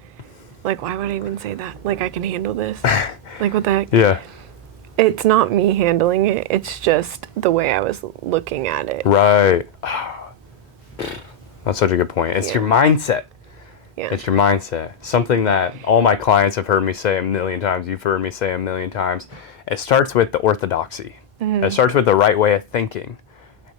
Like, why would I even say that? Like, I can handle this. Like, what the heck? Yeah. It's not me handling it. It's just the way I was looking at it. Right. That's such a good point. It's your mindset. Yeah. It's your mindset. Something that all my clients have heard me say a million times. You've heard me say a million times. It starts with the orthodoxy. It starts with the right way of thinking.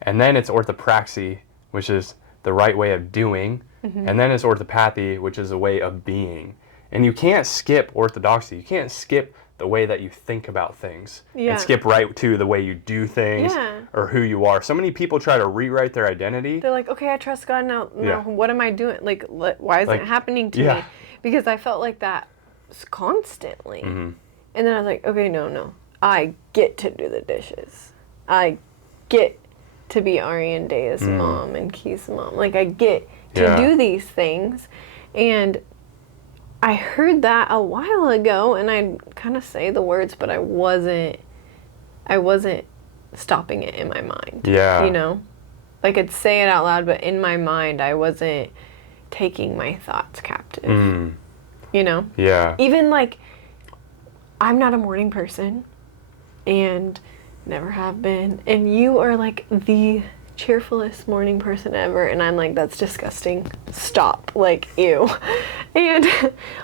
And then it's orthopraxy, which is the right way of doing. And then it's orthopathy, which is a way of being. And you can't skip orthodoxy. You can't skip the way that you think about things and skip right to the way you do things or who you are. So many people try to rewrite their identity. They're like, okay, I trust God now. What am I doing? Like, why is it happening to me? Because I felt like that constantly. And then I was like, okay, no. I get to do the dishes. I get to be Ari and Daya's mom and Keith's mom. Like, I get to do these things. And I heard that a while ago, and I'd kind of say the words, but I wasn't stopping it in my mind. Yeah. You know? Like, I'd say it out loud, but in my mind, I wasn't taking my thoughts captive. You know? Yeah. Even, like, I'm not a morning person, and never have been, and you are, like, the cheerfulest morning person ever, and I'm like, that's disgusting. Stop. Like, ew. And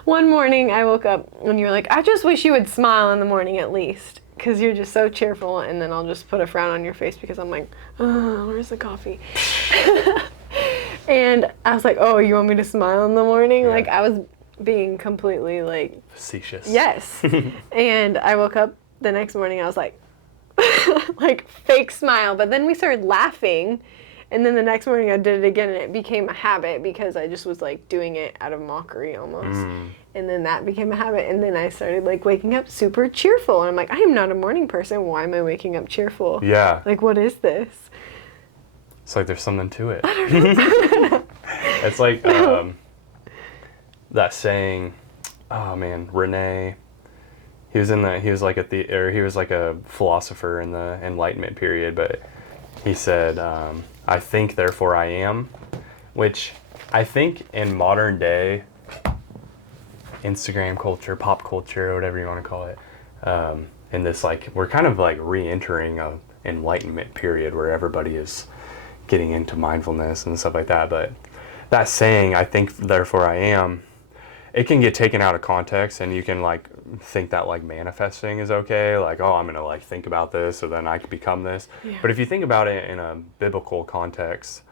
one morning I woke up and you were like, I just wish you would smile in the morning at least, because you're just so cheerful, and then I'll just put a frown on your face because I'm like, oh, where's the coffee? And I was like, oh, you want me to smile in the morning? Yeah. Like, I was being completely, like, facetious. Yes. And I woke up the next morning, I was like, like, fake smile, but then we started laughing, and then the next morning I did it again, and it became a habit because I just was, like, doing it out of mockery almost. And then that became a habit, and then I started, like, waking up super cheerful, and I'm like, I am not a morning person. Why am I waking up cheerful? Yeah. Like, what is this? It's like there's something to it. I don't know. It's like that saying, oh man, Rene. He was like a philosopher in the Enlightenment period, but he said, I think, therefore I am, which I think in modern day Instagram culture, pop culture, whatever you want to call it, in this, like, we're kind of like re-entering a Enlightenment period where everybody is getting into mindfulness and stuff like that. But that saying, I think, therefore I am, it can get taken out of context, and you can, like, think that, like, manifesting is okay. Like, oh, I'm going to, like, think about this, so then I can become this. Yeah. But if you think about it in a biblical context,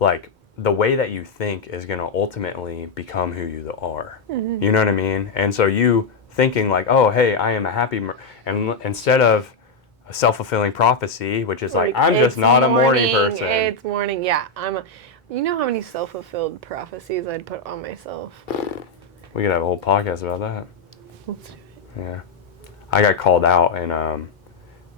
like, the way that you think is going to ultimately become who you are. You know what I mean? And so you thinking, like, oh, hey, I am a happy... and instead of a self-fulfilling prophecy, which is like, I'm just not a morning person. It's morning. Yeah. You know how many self-fulfilled prophecies I'd put on myself? We could have a whole podcast about that. Let's do it. Yeah. I got called out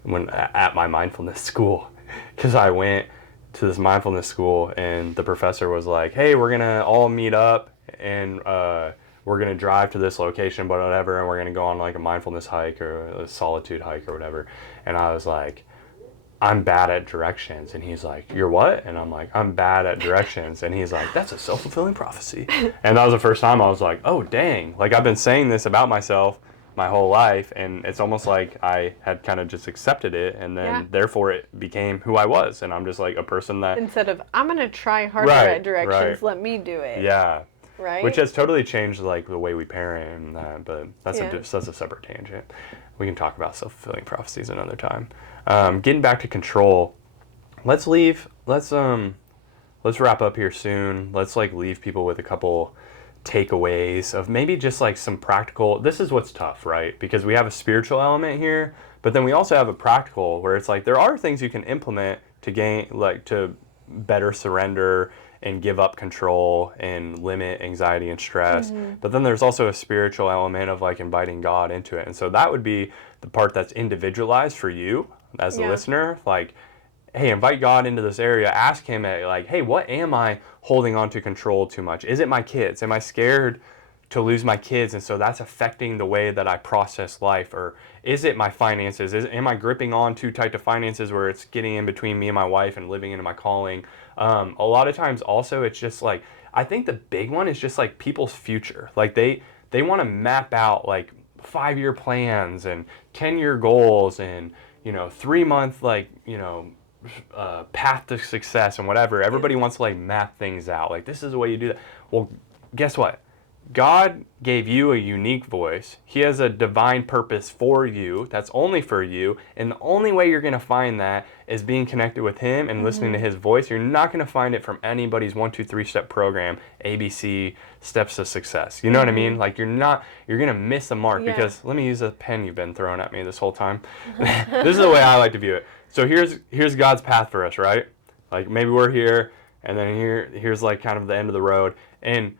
when at my mindfulness school, because I went to this mindfulness school, and the professor was like, hey, we're going to all meet up, and we're going to drive to this location, but whatever, and we're going to go on, like, a mindfulness hike or a solitude hike or whatever. And I was like, I'm bad at directions. And he's like, you're what? And I'm like, I'm bad at directions. And he's like, that's a self-fulfilling prophecy. And that was the first time I was like, oh, dang. Like, I've been saying this about myself my whole life. And it's almost like I had kind of just accepted it. And then, therefore, it became who I was. And I'm just like a person that... Instead of, I'm going to try harder at directions, let me do it. Yeah. Right? Which has totally changed, like, the way we parent and that. But that's a separate tangent. We can talk about self-fulfilling prophecies another time. Getting back to control, let's wrap up here soon. Let's like leave people with a couple takeaways of maybe just like some practical, this is what's tough, right? Because we have a spiritual element here, but then we also have a practical where it's like there are things you can implement to gain, like to better surrender and give up control and limit anxiety and stress. But then there's also a spiritual element of like inviting God into it. And so that would be the part that's individualized for you as the listener. Like, hey, invite God into this area. Ask him, like, hey, what am I holding on to control too much? Is it my kids? Am I scared to lose my kids? And so that's affecting the way that I process life. Or is it my finances? Am I gripping on too tight to finances where it's getting in between me and my wife and living into my calling? A lot of times also it's just like, I think the big one is just like people's future. Like they want to map out like 5-year plans and 10-year goals and, 3-month, like, path to success and whatever. Everybody wants to like map things out. Like, this is the way you do that. Well, guess what? God gave you a unique voice. He has a divine purpose for you that's only for you. And the only way you're going to find that is being connected with him and listening to his voice. You're not going to find it from anybody's 1, 2, 3-step program, ABC, steps to success. You know what I mean? Like, you're going to miss the mark because, let me use a pen you've been throwing at me this whole time. This is the way I like to view it. So here's God's path for us, right? Like, maybe we're here, and then here's like kind of the end of the road. And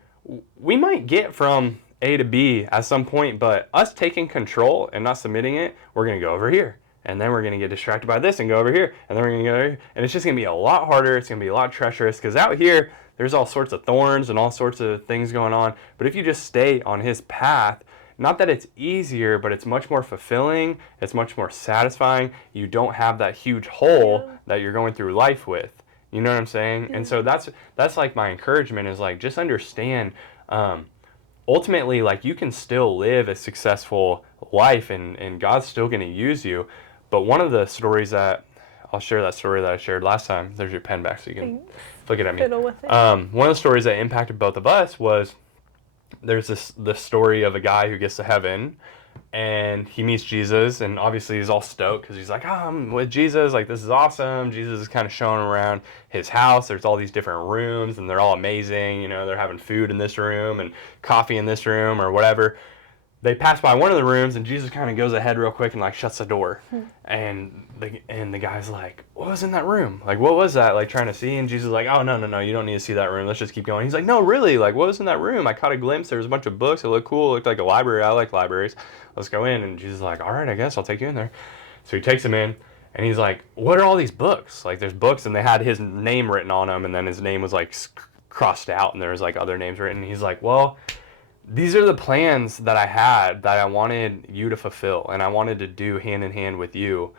we might get from A to B at some point, but us taking control and not submitting it, we're going to go over here. And then we're going to get distracted by this and go over here. And then we're going to go over here. And it's just going to be a lot harder. It's going to be a lot treacherous because out here, there's all sorts of thorns and all sorts of things going on. But if you just stay on his path, not that it's easier, but it's much more fulfilling. It's much more satisfying. You don't have that huge hole that you're going through life with. You know what I'm saying? And so that's like my encouragement is like, just understand, ultimately, like you can still live a successful life and God's still going to use you. But one of the stories I'll share that story that I shared last time. There's your pen back so you can flick it at me. Fiddle with it. One of the stories that impacted both of us was there's this story of a guy who gets to heaven and he meets Jesus, and obviously he's all stoked because he's like, oh, I'm with Jesus, like this is awesome. Jesus is kind of showing him around his house. There's all these different rooms and they're all amazing. They're having food in this room and coffee in this room or whatever. They pass by one of the rooms and Jesus kind of goes ahead real quick and like shuts the door. And the guy's like, what was in that room? Like, what was that? Like trying to see. And Jesus is like, oh, no, you don't need to see that room. Let's just keep going. He's like, no, really? Like, what was in that room? I caught a glimpse. There was a bunch of books. It looked cool. It looked like a library. I like libraries. Let's go in. And Jesus is like, all right, I guess I'll take you in there. So he takes him in and he's like, what are all these books? Like, there's books and they had his name written on them. And then his name was like crossed out and there was like other names written. And he's like, well, these are the plans that I had that I wanted you to fulfill and I wanted to do hand in hand with you,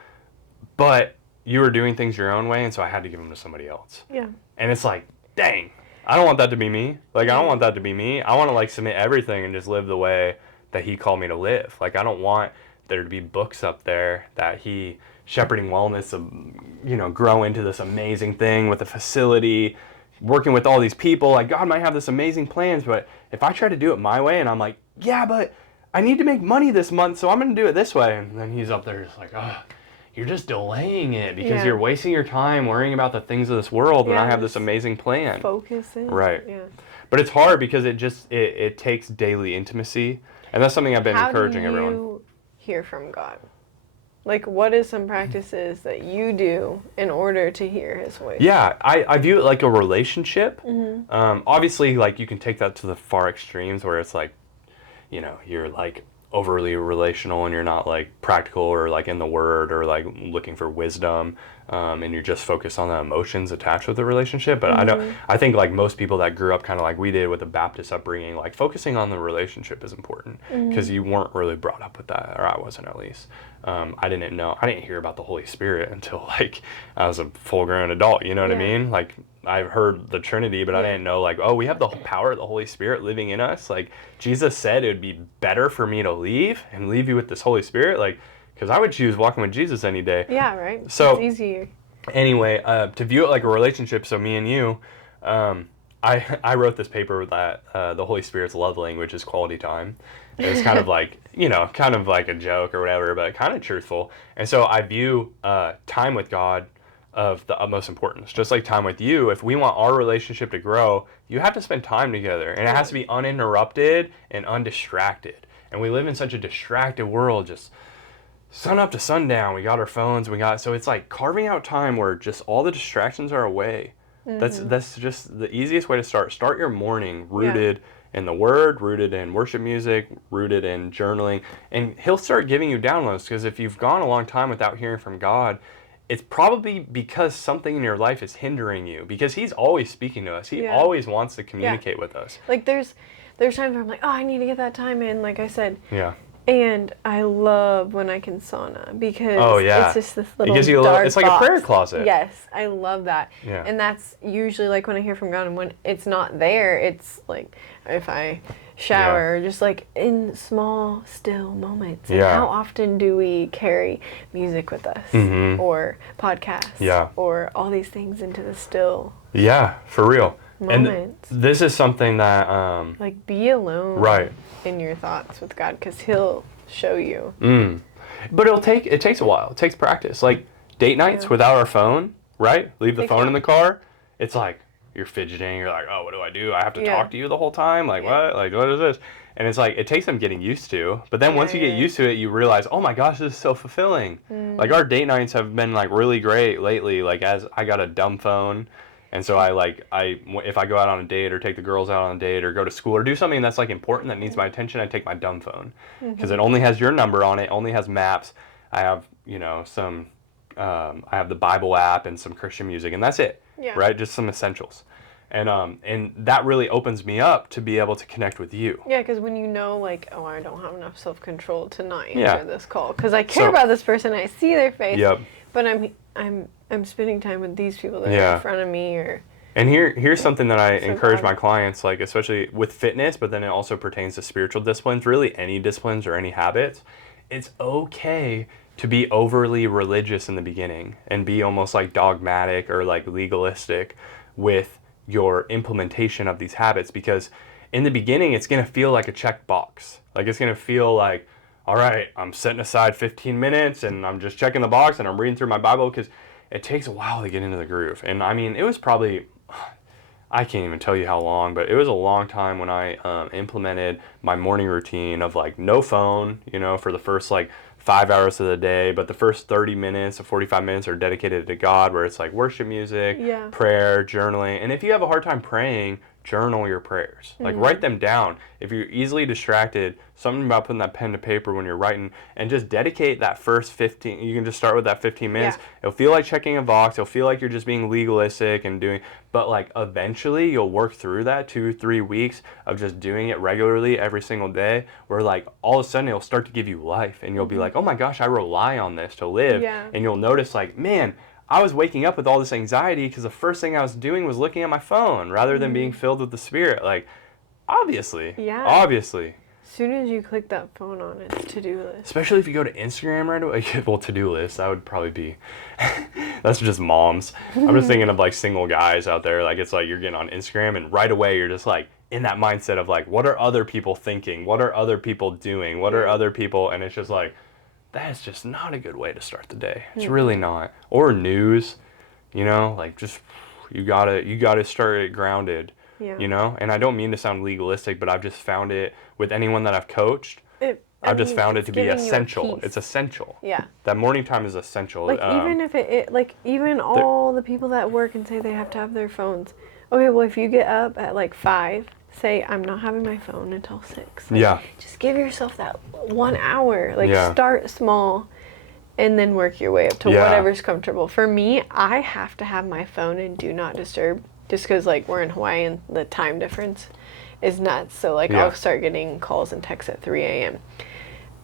but you were doing things your own way, and so I had to give them to somebody else. Yeah. And it's like, dang, I don't want that to be me. Like, I don't want that to be me. I want to like submit everything and just live the way that he called me to live. Like, I don't want there to be books up there that he shepherding wellness, grow into this amazing thing with a facility, working with all these people. Like, God might have this amazing plans, but if I try to do it my way and I'm like, yeah, but I need to make money this month, so I'm going to do it this way. And then he's up there just like, you're just delaying it because you're wasting your time worrying about the things of this world when I have this amazing plan. Focusing. Right. Yeah. But it's hard because it takes daily intimacy. And that's something I've been encouraging everyone. How do you hear from God? Like, what is some practices that you do in order to hear his voice? Yeah, I view it like a relationship. Obviously, like, you can take that to the far extremes where it's like, you're like overly relational and you're not like practical or like in the word or like looking for wisdom. and you're just focused on the emotions attached with the relationship. But I think like most people that grew up kind of like we did with a Baptist upbringing, like focusing on the relationship is important because you weren't really brought up with that, or I wasn't at least. I didn't hear about the Holy Spirit until like I was a full grown adult, you know what I mean? Like I've heard the Trinity, but I didn't know like, oh, we have the power of the Holy Spirit living in us. Like Jesus said it would be better for me to leave and leave you with this Holy Spirit. Like, because I would choose walking with Jesus any day. Yeah, right. So it's easier. Anyway, to view it like a relationship, so me and you, I wrote this paper that the Holy Spirit's love language is quality time. It's kind of like, kind of like a joke or whatever, but kind of truthful. And so I view time with God of the utmost importance. Just like time with you, if we want our relationship to grow, you have to spend time together. And it has to be uninterrupted and undistracted. And we live in such a distracted world, just sun up to sundown. We got our phones, so it's like carving out time where just all the distractions are away. That's just the easiest way to start. Start your morning rooted in the Word, rooted in worship music, rooted in journaling, and He'll start giving you downloads. Because if you've gone a long time without hearing from God, it's probably because something in your life is hindering you. Because He's always speaking to us. He always wants to communicate with us. Like there's times where I'm like, oh, I need to get that time in, like I said. Yeah. And I love when I can sauna because it's just this little dark it's like box. a prayer closet. Yes, I love that. Yeah. And that's usually like when I hear from God, and when it's not there, it's like if I shower, or just like in small, still moments. And how often do we carry music with us or podcasts or all these things into the still? Yeah, for real. Moments. And this is something that like be alone in your thoughts with God, because He'll show you. But it takes a while. It takes practice. Like date nights without our phone, right? Leave the phone in the car. It's like you're fidgeting. You're like, oh, what do I do? I have to talk to you the whole time. Like what? Like what is this? And it's like it takes some getting used to. But then once you get used to it, you realize, oh my gosh, this is so fulfilling. Like our date nights have been like really great lately. Like as I got a dumb phone. And so if I go out on a date or take the girls out on a date or go to school or do something that's like important that needs my attention, I take my dumb phone because it only has your number on it, only has maps. I have, I have the Bible app and some Christian music, and that's it, right? Just some essentials. And that really opens me up to be able to connect with you. Yeah, because when you know, like, oh, I don't have enough self-control to not answer this call because I care about this person, I see their face, but I'm spending time with these people that are in front of me, And here's something that I encourage my clients, like especially with fitness, but then it also pertains to spiritual disciplines, really any disciplines or any habits. It's okay to be overly religious in the beginning and be almost like dogmatic or like legalistic with your implementation of these habits, because in the beginning it's going to feel like a check box. Like it's going to feel like, all right, I'm setting aside 15 minutes and I'm just checking the box and I'm reading through my Bible, because it takes a while to get into the groove. And I mean, it was probably, I can't even tell you how long, but it was a long time when I implemented my morning routine of like no phone, for the first like 5 hours of the day, but the first 30 minutes to 45 minutes are dedicated to God, where it's like worship music, prayer, journaling. And if you have a hard time praying, journal your prayers. Like write them down. If you're easily distracted, something about putting that pen to paper when you're writing, and just dedicate that first 15, you can just start with that 15 minutes. It'll feel like checking a box. It'll feel like you're just being legalistic and doing, but like eventually you'll work through that 2-3 weeks of just doing it regularly every single day, where like all of a sudden it'll start to give you life, and you'll be like, oh my gosh, I rely on this to live. And you'll notice like, man, I was waking up with all this anxiety because the first thing I was doing was looking at my phone rather than being filled with the Spirit. Like, obviously. As soon as you click that phone on, it's to-do list. Especially if you go to Instagram right away. Well, to-do list, that would probably be, that's just moms. I'm just thinking of like single guys out there. Like it's like you're getting on Instagram and right away you're just like in that mindset of like, what are other people thinking? What are other people doing? What are other people? And it's just like, that's just not a good way to start the day. It's really not. Or news, like just you gotta start it grounded. And I don't mean to sound legalistic, but I've just found it with anyone that I've coached. I've just found it to be essential. It's essential. That morning time is essential. Like even if even all the people that work and say they have to have their phones. Okay, well if you get up at like 5, say I'm not having my phone until 6. Like, just give yourself that 1 hour. Like start small and then work your way up to whatever's comfortable. For me, I have to have my phone in do not disturb, just because like we're in Hawaii and the time difference is nuts. So like I'll start getting calls and texts at 3 a.m.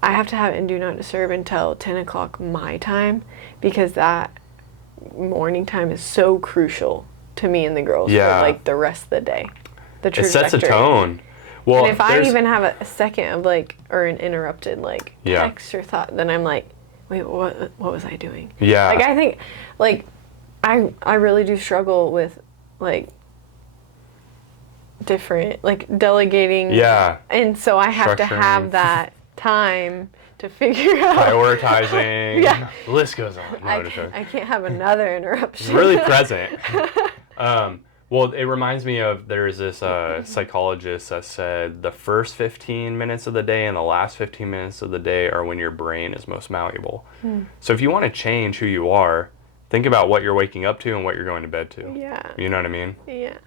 I have to have it in do not disturb until 10 o'clock my time, because that morning time is so crucial to me and the girls for like the rest of the day. The trajectory. It sets a tone. Well, and if I even have a second of like, or an interrupted like text or thought, then I'm like, wait, what was I doing? Yeah. Like I think, like, I really do struggle with like different, like delegating. Yeah. And so I have to have that time to figure out. Prioritizing. The list goes on. No, I can't have another interruption. Really present. Well, it reminds me of, there's this psychologist that said the first 15 minutes of the day and the last 15 minutes of the day are when your brain is most malleable. So if you want to change who you are, think about what you're waking up to and what you're going to bed to. Yeah. You know what I mean? Yeah.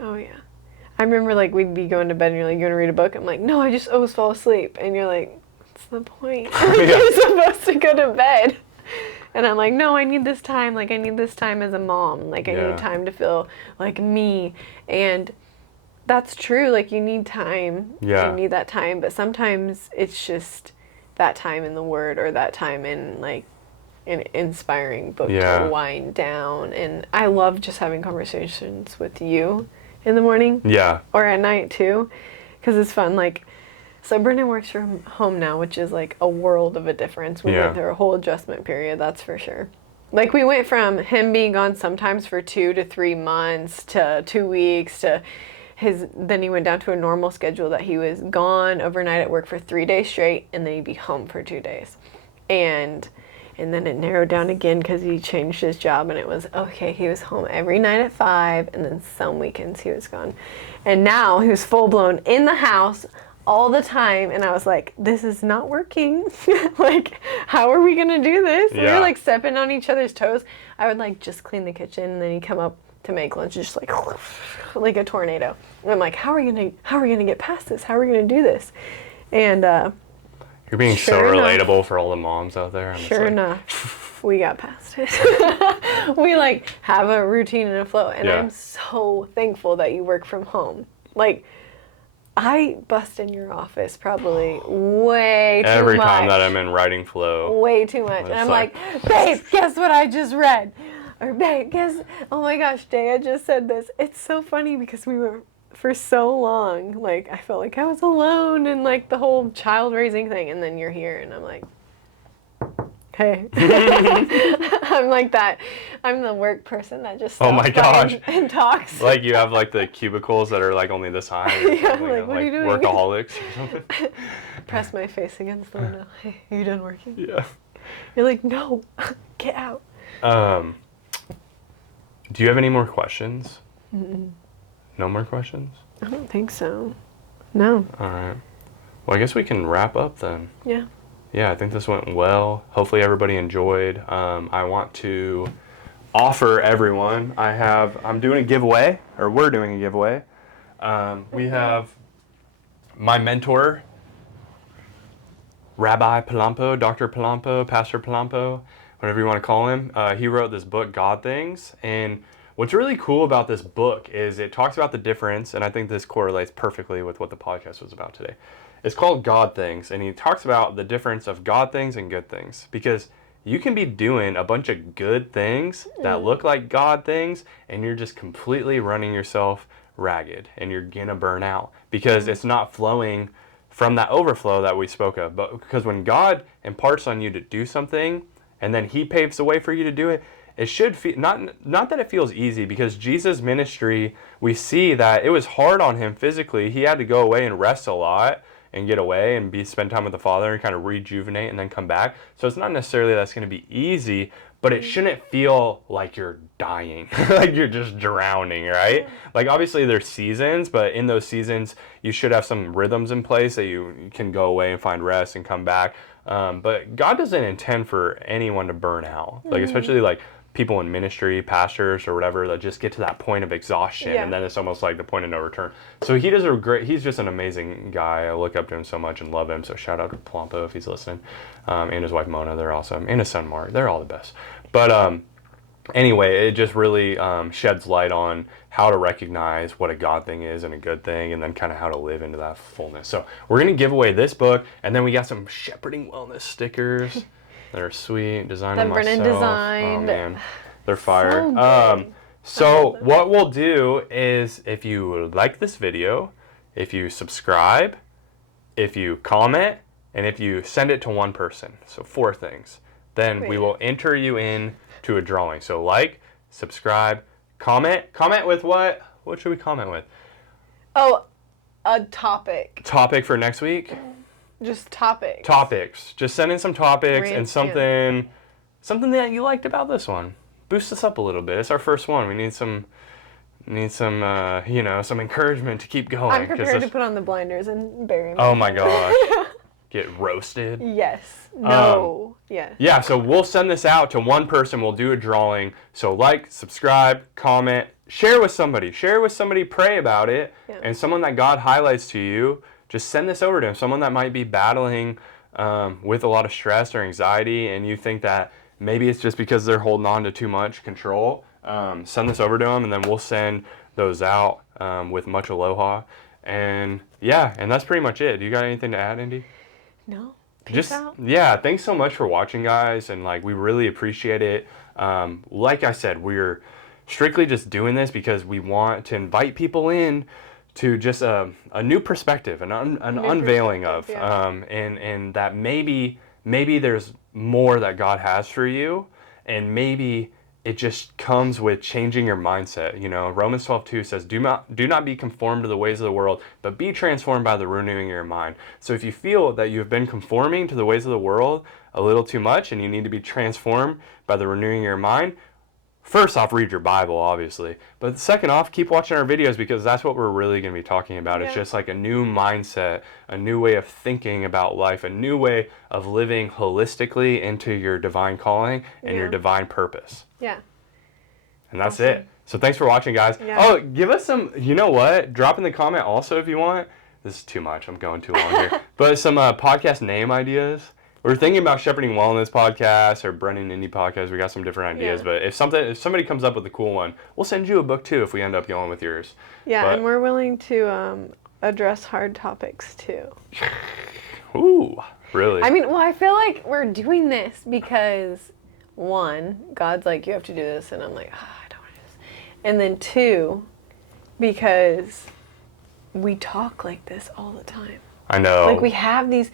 Oh, yeah. I remember, like, we'd be going to bed and you're like, you want to read a book? I'm like, no, I just always fall asleep. And you're like, what's the point? You're supposed to go to bed. And I'm like, no, I need this time. Like, I need this time as a mom. Like, I need time to feel like me. And that's true. Like, you need time. Yeah. You need that time. But sometimes it's just that time in the Word, or that time in, like, an inspiring book to wind down. And I love just having conversations with you in the morning. Yeah. Or at night, too. Because it's fun. Like, so Brendan works from home now, which is like a world of a difference. We went through a whole adjustment period, that's for sure. Like, we went from him being gone sometimes for 2 to 3 months to 2 weeks to then he went down to a normal schedule that he was gone overnight at work for 3 days straight, and then he'd be home for 2 days. And then it narrowed down again because he changed his job, and it was, okay, he was home every night at 5, and then some weekends he was gone. And now he was full-blown in the house all the time, and I was like, this is not working. Like, how are we gonna do this? We were like stepping on each other's toes. I would like just clean the kitchen, and then he'd come up to make lunch, just like a tornado. And I'm like, how are we gonna get past this? How are we gonna do this? And you're being so relatable for all the moms out there. Sure enough, we got past it. We like have a routine and a flow, and I'm so thankful that you work from home. Like, I bust in your office probably way too much. Every time that I'm in writing flow. Way too much. And I'm like, babe, guess what I just read? Or babe, oh my gosh, Daya just said this. It's so funny because we were, for so long, like, I felt like I was alone and like the whole child raising thing. And then you're here and I'm like, hey. I'm like that. I'm the work person that just oh my gosh and talks. Like, you have like the cubicles that are like only this high. Yeah, like, what are you doing? Workaholics or something. Press my face against the window. Hey, are you done working? Yeah. You're like, no, get out. Do you have any more questions? No more questions? I don't think so. No. All right. Well, I guess we can wrap up then. Yeah. Yeah, I think this went well. Hopefully everybody enjoyed. I want to offer everyone, I'm doing a giveaway, or we're doing a giveaway. We have my mentor, Rabbi Palampo, Dr. Palampo, Pastor Palampo, whatever you want to call him. He wrote this book, God Things. And what's really cool about this book is it talks about the difference, and I think this correlates perfectly with what the podcast was about today. It's called God Things, and he talks about the difference of God things and good things, because you can be doing a bunch of good things that look like God things, and you're just completely running yourself ragged, and you're gonna burn out because it's not flowing from that overflow that we spoke of. But because when God imparts on you to do something, and then he paves the way for you to do it, it should feel, not that it feels easy, because Jesus' ministry, we see that it was hard on him physically. He had to go away and rest a lot, and get away and spend time with the Father and kind of rejuvenate and then come back. So it's not necessarily that's going to be easy, but it shouldn't feel like you're dying, like you're just drowning, right? Like, obviously there's seasons, but in those seasons you should have some rhythms in place that you can go away and find rest and come back. But God doesn't intend for anyone to burn out, like especially like people in ministry, pastors or whatever, that just get to that point of exhaustion, Yeah. and then it's almost like the point of no return. So he's just an amazing guy. I look up to him so much and love him. So shout out to Plumpo if he's listening, and his wife Mona, they're awesome, and his son Mark, they're all the best. But anyway, it just really sheds light on how to recognize what a God thing is and a good thing, and then kind of how to live into that fullness. So we're going to give away this book, and then we got some shepherding wellness stickers that are sweet, designed by That Brennan myself. designed. Oh man, they're fire. So good. So what we'll do is, if you like this video, if you subscribe, if you comment, and if you send it to one person, so 4 things, then we will enter you in to a drawing. So like, subscribe, comment with what? What should we comment with? Oh, a topic. Topic for next week? Just topics. Topics. Just send in some topics and Rant, something that you liked about this one. Boost us up a little bit. It's our first one. We need some some encouragement to keep going. I'm prepared to put on the blinders and bury me. Oh my gosh. Get roasted. Yes. No. Yes. Yeah, so we'll send this out to one person. We'll do a drawing. So like, subscribe, comment, share with somebody. Pray about it. Yeah. And someone that God highlights to you, just send this over to them. Someone that might be battling with a lot of stress or anxiety, and you think that maybe it's just because they're holding on to too much control. Send this over to them, and then we'll send those out with much aloha. And yeah, and that's pretty much it. Do you got anything to add, Indi? No. Peace out. Yeah, thanks so much for watching, guys, and like, we really appreciate it. Like I said, we're strictly just doing this because we want to invite people in to just a new perspective, an unveiling of, and that maybe there's more that God has for you, and maybe it just comes with changing your mindset. You know, Romans 12:2 says, do not be conformed to the ways of the world, but be transformed by the renewing of your mind. So if you feel that you've been conforming to the ways of the world a little too much, and you need to be transformed by the renewing of your mind, first off, read your Bible, obviously. But second off, keep watching our videos, because that's what we're really going to be talking about. Yeah. It's just like a new mindset, a new way of thinking about life, a new way of living holistically into your divine calling and your divine purpose. Yeah. And that's it. So thanks for watching, guys. Yeah. Oh, give us some, you know what? Drop in the comment also if you want. This is too much. I'm going too long here. But some podcast name ideas. We're thinking about Shepherding Wellness podcast or Brennan Indi podcast. We got some different ideas, but if somebody comes up with a cool one, we'll send you a book too if we end up going with yours. Yeah, and we're willing to address hard topics too. Ooh, really? I mean, well, I feel like we're doing this because, 1, God's like, you have to do this, and I'm like, I don't want to do this. And then 2, because we talk like this all the time. I know. Like we have these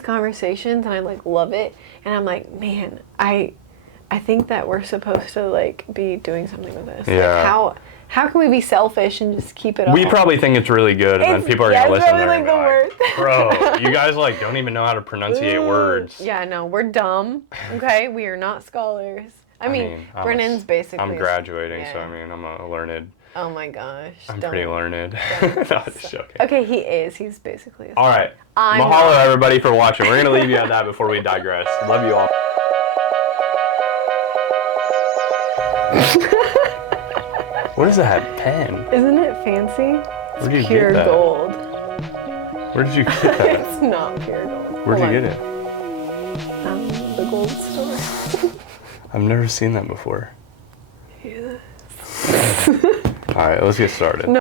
conversations, and I like love it, and I'm like, man, I think that we're supposed to like be doing something with this. Yeah. Like how can we be selfish and just keep it all? We probably think it's really good, and then people are gonna listen. Probably like the worst. Bro, you guys like don't even know how to pronunciate words. Yeah, no, we're dumb. Okay, we are not scholars. I mean Brennan's basically. I'm graduating, so I mean I'm a learned. Oh my gosh. I'm pretty learned. No, just joking. Okay, he is. He's basically. All right. Mahalo, everybody, for watching. We're gonna leave you at that before we digress. Love you all. What is that pen? Isn't it fancy? Where did you pure get that? Gold. Where did you get that? It's not pure gold. Where did you get it? The gold store. I've never seen that before. Yeah. All right, let's get started. No.